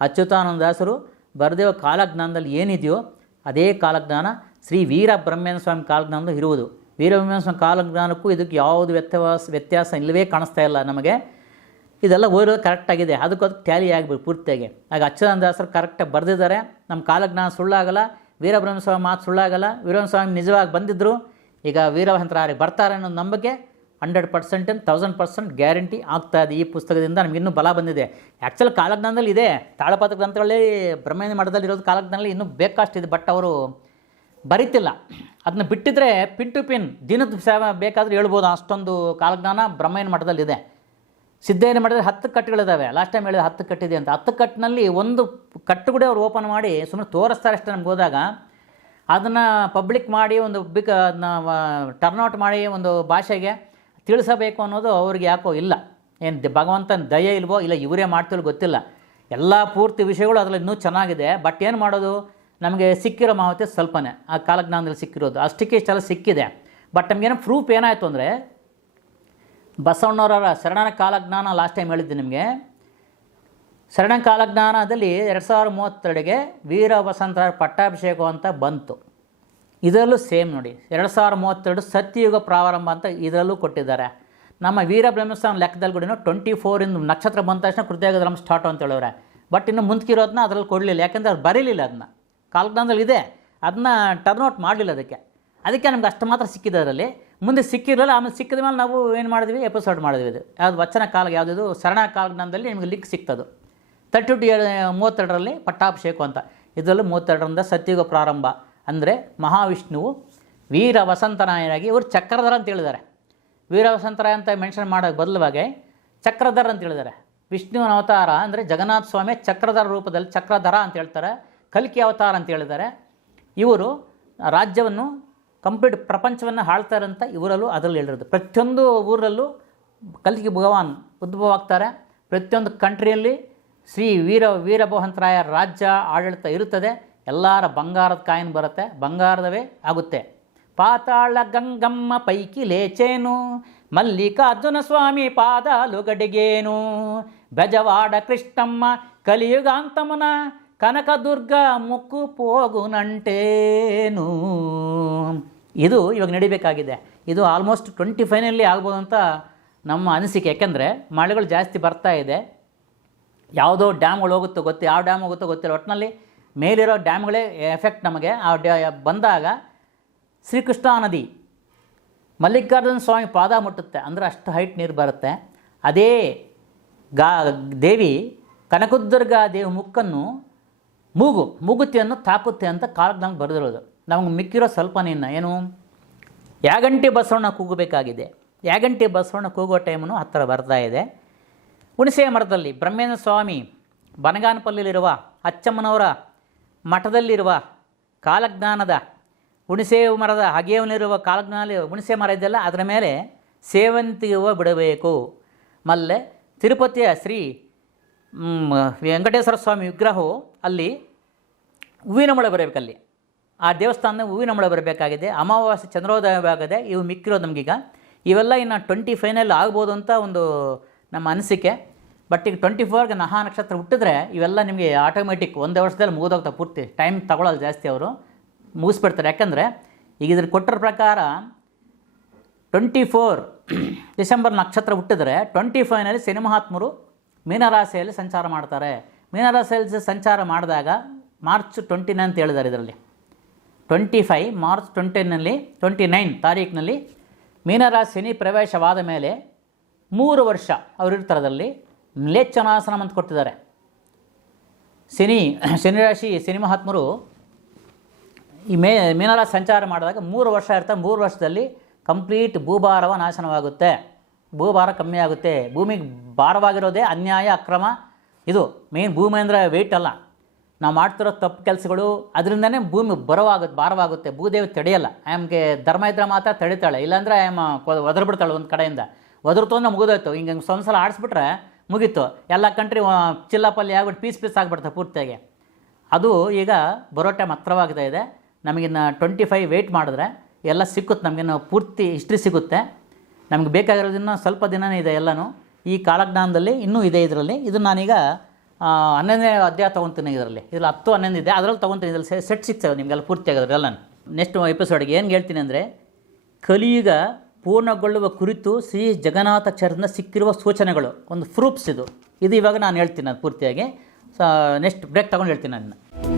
ಅಚ್ಯುತಾನಂದಾಸರು ಬರೆದಿರುವ ಕಾಲಜ್ಞಾನದಲ್ಲಿ ಏನಿದೆಯೋ ಅದೇ ಕಾಲಜ್ಞಾನ ಶ್ರೀ ವೀರ ಬ್ರಹ್ಮೇಂದ್ರ ಸ್ವಾಮಿ ಕಾಲಜ್ಞಾನದಲ್ಲಿ ಇರುವುದು. ವೀರಬ್ರಹ್ಮೇಂದ್ರ ಸ್ವಾಮಿ ಕಾಲಜ್ಞಾನಕ್ಕೂ ಇದಕ್ಕೆ ಯಾವುದು ವ್ಯತ್ಯಾಸ ವ್ಯತ್ಯಾಸ ಇಲ್ಲವೇ ಕಾಣಿಸ್ತಾ ಇಲ್ಲ ನಮಗೆ. ಇದೆಲ್ಲ ಓದಿರೋದು ಕರೆಕ್ಟಾಗಿದೆ ಅದಕ್ಕೂ ಅದಕ್ಕೆ ಟ್ಯಾಲಿ ಆಗಬೇಕು ಪೂರ್ತಿಯಾಗಿ. ಆಗ ಅಚ್ಯುತಾನಂದಾಸರು ಕರೆಕ್ಟಾಗಿ ಬರೆದಿದ್ದಾರೆ. ನಮ್ಮ ಕಾಲಜ್ಞಾನ ಸುಳ್ಳಾಗಲ್ಲ. ವೀರಬ್ರಹ್ಮಸ್ವಾಮಿ ಮಾತು ಸುಳ್ಳಾಗಲ್ಲ. ವೀರಬ್ರಹ್ಮಸ್ವಾಮಿ ನಿಜವಾಗಿ ಬಂದಿದ್ದರು ಈಗ ವೀರಭಂತರಾರಿ ಬರ್ತಾರೆ ಅನ್ನೋ ನಂಬಿಕೆ hundred percent thousand percent guarantee ಆಗ್ತಾ ಇದೆ ಈ ಪುಸ್ತಕದಿಂದ. ನಮ್ಗೆ ಇನ್ನೂ ಬಲ ಬಂದಿದೆ. ಆ್ಯಕ್ಚುಲ್ ಕಾಲಜ್ಞಾನದಲ್ಲಿ ಇದೆ. ತಾಳಪಾತ್ರ ಗ್ರಂಥಗಳಲ್ಲಿ ಬ್ರಹ್ಮಣ್ಯ ಮಠದಲ್ಲಿ ಇರೋದು ಕಾಲಜ್ಞಾನದಲ್ಲಿ ಇನ್ನೂ ಬೇಕಷ್ಟಿದೆ. ಬಟ್ ಅವರು ಬರೀತಿಲ್ಲ. ಅದನ್ನ ಬಿಟ್ಟಿದ್ರೆ ಪಿನ್ ಟು ಪಿನ್ ದಿನದ ಬೇಕಾದ್ರೆ ಹೇಳ್ಬೋದು. ಅಷ್ಟೊಂದು ಕಾಲಜ್ಞಾನ ಬ್ರಹ್ಮಯ್ಯನ ಮಠದಲ್ಲಿದೆ. ಸಿದ್ದೇನ ಮಾಡಿದ್ರೆ ಹತ್ತು ಕಟ್ಟುಗಳಿದ್ದಾವೆ ಲಾಸ್ಟ್ ಟೈಮ್ ಹೇಳಿದ ಹತ್ತು ಕಟ್ಟಿದೆ ಅಂತ. ಹತ್ತು ಕಟ್ಟಿನಲ್ಲಿ ಒಂದು ಕಟ್ಟು ಕೂಡ ಅವ್ರು ಓಪನ್ ಮಾಡಿ ಸುಮ್ಮನೆ ತೋರಿಸ್ತಾರೆ ಅಷ್ಟೇ ನಮ್ಗೆ ಹೋದಾಗ. ಅದನ್ನು ಪಬ್ಲಿಕ್ ಮಾಡಿ ಒಂದು ಅದನ್ನ ಟರ್ನ್ಔಟ್ ಮಾಡಿ ಒಂದು ಭಾಷೆಗೆ ತಿಳಿಸಬೇಕು ಅನ್ನೋದು ಅವ್ರಿಗೆ ಯಾಕೋ ಇಲ್ಲ. ಏನು ಭಗವಂತನ ದಯೆ ಇಲ್ವೋ ಇಲ್ಲ ಇವರೇ ಮಾಡ್ತಿಲ್ಲ ಗೊತ್ತಿಲ್ಲ. ಎಲ್ಲ ಪೂರ್ತಿ ವಿಷಯಗಳು ಅದರಲ್ಲಿ ಇನ್ನೂ ಚೆನ್ನಾಗಿದೆ. ಬಟ್ ಏನು ಮಾಡೋದು? ನಮಗೆ ಸಿಕ್ಕಿರೋ ಮಾಹಿತಿ ಸ್ವಲ್ಪನೇ. ಆ ಕಾಲಜ್ಞಾನದಲ್ಲಿ ಸಿಕ್ಕಿರೋದು. ಅಷ್ಟಕ್ಕೆ ಇಷ್ಟೆಲ್ಲ ಸಿಕ್ಕಿದೆ. ಬಟ್ ನಮಗೇನೋ ಪ್ರೂಫ್ ಏನಾಯಿತು ಅಂದರೆ ಬಸವಣ್ಣವರ ಶರಣನ ಕಾಲಜ್ಞಾನ ಲಾಸ್ಟ್ ಟೈಮ್ ಹೇಳಿದ್ದೆ ನಿಮಗೆ. ಶರಣ ಕಾಲಜ್ಞಾನದಲ್ಲಿ ಎರಡು ಸಾವಿರದ ಮೂವತ್ತೆರಡಿಗೆ ವೀರ ವಸಂತರ ಪಟ್ಟಾಭಿಷೇಕ ಅಂತ ಬಂತು. ಇದರಲ್ಲೂ ಸೇಮ್ ನೋಡಿ, ಎರಡು ಸಾವಿರದ ಮೂವತ್ತೆರಡು ಸತ್ಯಯುಗ ಪ್ರಾರಂಭ ಅಂತ ಇದರಲ್ಲೂ ಕೊಟ್ಟಿದ್ದಾರೆ. ನಮ್ಮ ವೀರ ಬ್ರಹ್ಮಸ್ವಾಮಿ ಲೆಕ್ಕದಲ್ಲಿ ಕೂಡ ಟ್ವೆಂಟಿ ಫೋರಿಂದ ನಕ್ಷತ್ರ ಬಂದ ತಕ್ಷಣ ಕೃತ್ಯಗದ್ರಮ ಸ್ಟಾರ್ಟ್ ಅಂತ ಹೇಳಿದ್ರೆ ಬಟ್ ಇನ್ನು ಮುಂದಕ್ಕಿರೋದನ್ನ ಅದರಲ್ಲಿ ಕೊಡಲಿಲ್ಲ, ಯಾಕೆಂದರೆ ಅದು ಬರೀಲಿಲ್ಲ ಅದನ್ನ ಕಾಲಜ್ಞಾನದಲ್ಲಿ ಇದೆ. ಅದನ್ನ ಟರ್ನ್ಔಟ್ ಮಾಡಲಿಲ್ಲ ಅದಕ್ಕೆ. ಅದಕ್ಕೆ ನಮ್ಗೆ ಅಷ್ಟು ಮಾತ್ರ ಸಿಕ್ಕಿದೆ ಅದರಲ್ಲಿ. ಮುಂದೆ ಸಿಕ್ಕಿರಲಿಲ್ಲ ಆಮೇಲೆ ಸಿಕ್ಕಿದ ಮೇಲೆ ನಾವು ಏನು ಮಾಡಿದ್ವಿ? ಎಪಿಸೋಡ್ ಮಾಡಿದ್ವಿ ಇದು. ಯಾವುದು ವಚನ ಕಾಲ ಯಾವುದಿದು? ಶರಣ ಕಾಲಜ್ಞಾನದಲ್ಲಿ ನಿಮಗೆ ಲಿಂಕ್ ಸಿಗ್ತದು ತರ್ಟಿ ಟು ಮೂವತ್ತೆರಡರಲ್ಲಿ ಪಟ್ಟಾಭಿಷೇಕ ಅಂತ. ಇದರಲ್ಲಿ ಮೂವತ್ತೆರಡರಿಂದ ಸತ್ಯುಗ ಪ್ರಾರಂಭ. ಅಂದರೆ ಮಹಾವಿಷ್ಣುವು ವೀರ ವಸಂತನಾಯನಾಗಿ ಇವರು ಚಕ್ರಧರ ಅಂತ ಹೇಳಿದ್ದಾರೆ. ವೀರ ವಸಂತರಾಯ ಅಂತ ಮೆನ್ಷನ್ ಮಾಡೋಕ್ಕೆ ಬದಲವಾಗಿ ಚಕ್ರಧರ ಅಂತ ಹೇಳಿದ್ದಾರೆ. ವಿಷ್ಣುವಿನ ಅವತಾರ ಅಂದರೆ ಜಗನ್ನಾಥ ಸ್ವಾಮಿ ಚಕ್ರಧರ ರೂಪದಲ್ಲಿ ಚಕ್ರಧರ ಅಂತ ಹೇಳ್ತಾರೆ. ಕಲ್ಕಿ ಅವತಾರ ಅಂತ ಹೇಳಿದ್ದಾರೆ. ಇವರು ರಾಜ್ಯವನ್ನು ಕಂಪ್ಲೀಟ್ ಪ್ರಪಂಚವನ್ನು ಹಾಳ್ತಾರಂತ ಇವರಲ್ಲೂ ಅದರಲ್ಲಿ ಹೇಳಿರೋದು. ಪ್ರತಿಯೊಂದು ಊರಲ್ಲೂ ಕಲ್ಕಿ ಭಗವಾನ್ ಉದ್ಭವ ಆಗ್ತಾರೆ ಪ್ರತಿಯೊಂದು ಕಂಟ್ರಿಯಲ್ಲಿ ಶ್ರೀ ವೀರ ವೀರಭವಂತರಾಯ ರಾಜ್ಯ ಆಡಳಿತ ಇರುತ್ತದೆ. ಎಲ್ಲರ ಬಂಗಾರದ ಕಾಯಿನ್ ಬರುತ್ತೆ. ಬಂಗಾರದವೇ ಆಗುತ್ತೆ. ಪಾತಾಳ ಗಂಗಮ್ಮ ಪೈಕಿ ಲೇಚೇನು, ಮಲ್ಲಿಕಾರ್ಜುನ ಸ್ವಾಮಿ ಪಾದಾಲು ಗಡಿಗೇನು, ಬೆಜವಾಡ ಕೃಷ್ಣಮ್ಮ ಕಲಿಯುಗಾಂತಮನ, ಕನಕದುರ್ಗ ಮುಕ್ಕು ಪೋಗುನಂಟೇನು ಇದು ಇವಾಗ ನಡಿಬೇಕಾಗಿದೆ. ಇದು ಆಲ್ಮೋಸ್ಟ್ ಟ್ವೆಂಟಿ ಫೈನಲ್ಲಿ ಆಗ್ಬೋದು ಅಂತ ನಮ್ಮ ಅನಿಸಿಕೆ. ಯಾಕೆಂದರೆ ಮಳೆಗಳು ಜಾಸ್ತಿ ಬರ್ತಾ ಇದೆ. ಯಾವುದೋ ಡ್ಯಾಮ್ಗಳು ಹೋಗುತ್ತೋ ಗೊತ್ತು ಯಾವ ಡ್ಯಾಮ್ ಹೋಗುತ್ತೋ ಗೊತ್ತಿಲ್ಲ. ಒಟ್ಟಿನಲ್ಲಿ ಮೇಲಿರೋ ಡ್ಯಾಮ್ಗಳೇ ಎಫೆಕ್ಟ್ ನಮಗೆ. ಆ ಡ್ಯಾ ಬಂದಾಗ ಶ್ರೀಕೃಷ್ಣ ನದಿ, ಮಲ್ಲಿಕಾರ್ಜುನ ಸ್ವಾಮಿ ಪಾದ ಮುಟ್ಟುತ್ತೆ. ಅಂದರೆ ಅಷ್ಟು ಹೈಟ್ ನೀರು ಬರುತ್ತೆ. ಅದೇ ಗಾ ದೇವಿ ಕನಕದುರ್ಗ ದೇವಿ ಮುಕ್ಕನ್ನು ಮೂಗು ಮೂಗುತಿಯನ್ನು ತಾಕುತ್ತೆ ಅಂತ ಕಾಲಕ್ಕೆ ನಮ್ಗೆ ಬರೆದಿರೋದು. ನಮಗೆ ಮಿಕ್ಕಿರೋ ಸ್ವಲ್ಪ ನಿನ್ನ ಏನು ಯಾಗಂಟಿ ಬಸವಣ್ಣ ಕೂಗಬೇಕಾಗಿದೆ? ಯಾಗಂಟಿ ಬಸವಣ್ಣ ಕೂಗೋ ಟೈಮನ್ನು ಹತ್ತಿರ ಬರ್ತಾ ಇದೆ. ಹುಣಸೆ ಮರದಲ್ಲಿ ಬ್ರಹ್ಮೇಂದ್ರ ಸ್ವಾಮಿ ಬನಗಾನಪಲ್ಲಿರುವ ಅಚ್ಚಮ್ಮನವರ ಮಠದಲ್ಲಿರುವ ಕಾಲಜ್ಞಾನದ ಹುಣಸೆ ಮರದ ಹಗೆಯವನಿರುವ ಕಾಲಜ್ಞಾನ ಹುಣಸೆ ಮರ ಇದೆಯಲ್ಲ, ಅದರ ಮೇಲೆ ಸೇವಂತಿಗೆ ಹೂವು ಬಿಡಬೇಕು. ಮಲ್ಲೆ ತಿರುಪತಿಯ ಶ್ರೀ ವೆಂಕಟೇಶ್ವರ ಸ್ವಾಮಿ ವಿಗ್ರಹವು ಅಲ್ಲಿ ಹೂವಿನ ಮಳೆ ಬರಬೇಕಲ್ಲಿ ಆ ದೇವಸ್ಥಾನ ಹೂವಿನ ಮಳೆ ಬರಬೇಕಾಗಿದೆ, ಅಮಾವಾಸ್ಯೆ ಚಂದ್ರೋದಯವಾಗದೆ ಇವು ಮಿಕ್ಕಿರೋದು ನಮಗೀಗ. ಇವೆಲ್ಲ ಇನ್ನು ಟ್ವೆಂಟಿ ಫೈನಲ್ ಆಗ್ಬೋದು ಅಂತ ಒಂದು ನಮ್ಮ ಅನಿಸಿಕೆ. ಬಟ್ ಈಗ ಟ್ವೆಂಟಿ ಫೋರ್ಗೆ ನಹಾ ನಕ್ಷತ್ರ ಹುಟ್ಟಿದ್ರೆ ಇವೆಲ್ಲ ನಿಮಗೆ ಆಟೋಮೆಟಿಕ್ ಒಂದೇ ವರ್ಷದಲ್ಲಿ ಮುಗಿದೋಗ್ತಾ ಪೂರ್ತಿ. ಟೈಮ್ ತಗೊಳ್ಳೋದು ಜಾಸ್ತಿ ಅವರು. ಮುಗಿಸ್ಬಿಡ್ತಾರೆ. ಯಾಕಂದರೆ ಈಗ ಇದ್ರ ಕೊಟ್ಟರ ಪ್ರಕಾರ ಟ್ವೆಂಟಿ ಫೋರ್ *clears throat* ಡಿಸೆಂಬರ್ ನಕ್ಷತ್ರ ಹುಟ್ಟಿದ್ರೆ ಟ್ವೆಂಟಿ ಫೈವ್ನಲ್ಲಿ ಸಿನಿಮಾತ್ಮರು ಮೀನರಾಶಿಯಲ್ಲಿ ಸಂಚಾರ ಮಾಡ್ತಾರೆ. ಮೀನರಾಶಿಯಲ್ಲಿ ಸಂಚಾರ ಮಾಡಿದಾಗ ಮಾರ್ಚ್ ಟ್ವೆಂಟಿ ನೈನ್ ಅಂತ ಹೇಳಿದ್ದಾರೆ ಇದರಲ್ಲಿ. ಟ್ವೆಂಟಿ ಫೈವ್ ಮಾರ್ಚ್ ಟ್ವೆಂಟಿನಲ್ಲಿ ಟ್ವೆಂಟಿ ನೈನ್ ತಾರೀಕಿನಲ್ಲಿ ಮೀನರಾಶಿ ಶನಿ ಪ್ರವೇಶವಾದ ಮೇಲೆ ಮೂರು ವರ್ಷ ಅವರಿರ್ತಾರದಲ್ಲಿ ಮ್ಲೇಚ್ಛನಾಸನ ಅಂತ ಕೊಟ್ಟಿದ್ದಾರೆ. ಶನಿ ಶನಿರಾಶಿ ಶನಿ ಮಹಾತ್ಮರು ಈ ಮೇ, ಮೀನರಾಶಿ ಸಂಚಾರ ಮಾಡಿದಾಗ ಮೂರು ವರ್ಷ ಇರ್ತಾರೆ, ಮೂರು ವರ್ಷದಲ್ಲಿ ಕಂಪ್ಲೀಟ್ ಭೂಭಾರವ ನಾಶನವಾಗುತ್ತೆ. ಭೂಭಾರ ಕಮ್ಮಿ ಆಗುತ್ತೆ. ಭೂಮಿಗೆ ಭಾರವಾಗಿರೋದೇ ಅನ್ಯಾಯ, ಅಕ್ರಮ. ಇದು ಮೇನ್ ಭೂಮಿ ಅಂದರೆ ವೆಯ್ಟ್ ಅಲ್ಲ. ನಾವು ಮಾಡ್ತಿರೋ ತಪ್ಪು ಕೆಲಸಗಳು ಅದರಿಂದನೇ ಭೂಮಿ ಬರವಾಗುತ್ತೆ ಭಾರವಾಗುತ್ತೆ. ಭೂದೇವಿ ತಡೆಯಲ್ಲ. ಆಮ್ಗೆ ಧರ್ಮ ಇದ್ರೆ ಮಾತ್ರ ತಡಿತಾಳೆ. ಇಲ್ಲಾಂದರೆ ಆಮ್ ಒದರ್ಬಿಡ್ತಾಳೆ ಒಂದು ಕಡೆಯಿಂದ. ಒದರ್ತು ಅಂದ್ರೆ ಮುಗಿದೋಯ್ತು. ಹಿಂಗೆ ಒಂದ್ಸಲ ಆಡಿಸ್ಬಿಟ್ರೆ ಮುಗೀತು. ಎಲ್ಲ ಕಂಟ್ರಿ ಚಿಲ್ಲಪಲ್ಲಿ ಆಗ್ಬಿಟ್ಟು ಪೀಸ್ ಪೀಸ್ ಆಗಿಬಿಡ್ತಾರೆ ಪೂರ್ತಿಯಾಗಿ. ಅದು ಈಗ ಬರೋ ಟೈಮ್ ಹತ್ರವಾಗ್ತಾ ಇದೆ. ನಮಗಿನ್ನು ಟ್ವೆಂಟಿ ಫೈವ್ ವೆಯ್ಟ್ ಮಾಡಿದ್ರೆ ಎಲ್ಲ ಸಿಕ್ಕುತ್ತೆ ನಮಗಿನ್ನು ಪೂರ್ತಿ ಹಿಸ್ಟ್ರಿ ಸಿಗುತ್ತೆ. ನಮಗೆ ಬೇಕಾಗಿರೋದನ್ನು ಸ್ವಲ್ಪ ದಿನನೇ ಇದೆ ಎಲ್ಲನೂ. ಈ ಕಾಲಜ್ಞಾನದಲ್ಲಿ ಇನ್ನೂ ಇದೆ ಇದರಲ್ಲಿ. ಇದು ನಾನೀಗ ಹನ್ನೊಂದನೇ ಅಧ್ಯಾಯ ತೊಗೊತೀನಿ ಇದರಲ್ಲಿ. ಇದರಲ್ಲಿ ಹತ್ತು, ಹನ್ನೊಂದು ಇದೆ. ಅದರಲ್ಲಿ ತೊಗೊತೀನಿ. ಇದರಲ್ಲಿ ಸೆಟ್ ಸಿಗ್ತವೆ ನಿಮಗೆಲ್ಲ ಪೂರ್ತಿ ಆಗೋದ್ರೆ ಎಲ್ಲ ನೆಕ್ಸ್ಟ್ ಎಪಿಸೋಡ್ಗೆ ಏನು ಹೇಳ್ತೀನಿ ಅಂದರೆ, ಕಲಿಯುಗ ಪೂರ್ಣಗೊಳ್ಳುವ ಕುರಿತು ಶ್ರೀ ಜಗನ್ನಾಥಾಚಾರ್ಯರಿಂದ ಸಿಕ್ಕಿರುವ ಸೂಚನೆಗಳು. ಒಂದು ಪ್ರೂಫ್ಸ್ ಇದು. ಇದು ಇವಾಗ ನಾನು ಹೇಳ್ತೀನಿ ಅದು ಪೂರ್ತಿಯಾಗಿ. ನೆಕ್ಸ್ಟ್ ಬ್ರೇಕ್ ತೊಗೊಂಡು ಹೇಳ್ತೀನಿ ನಾನು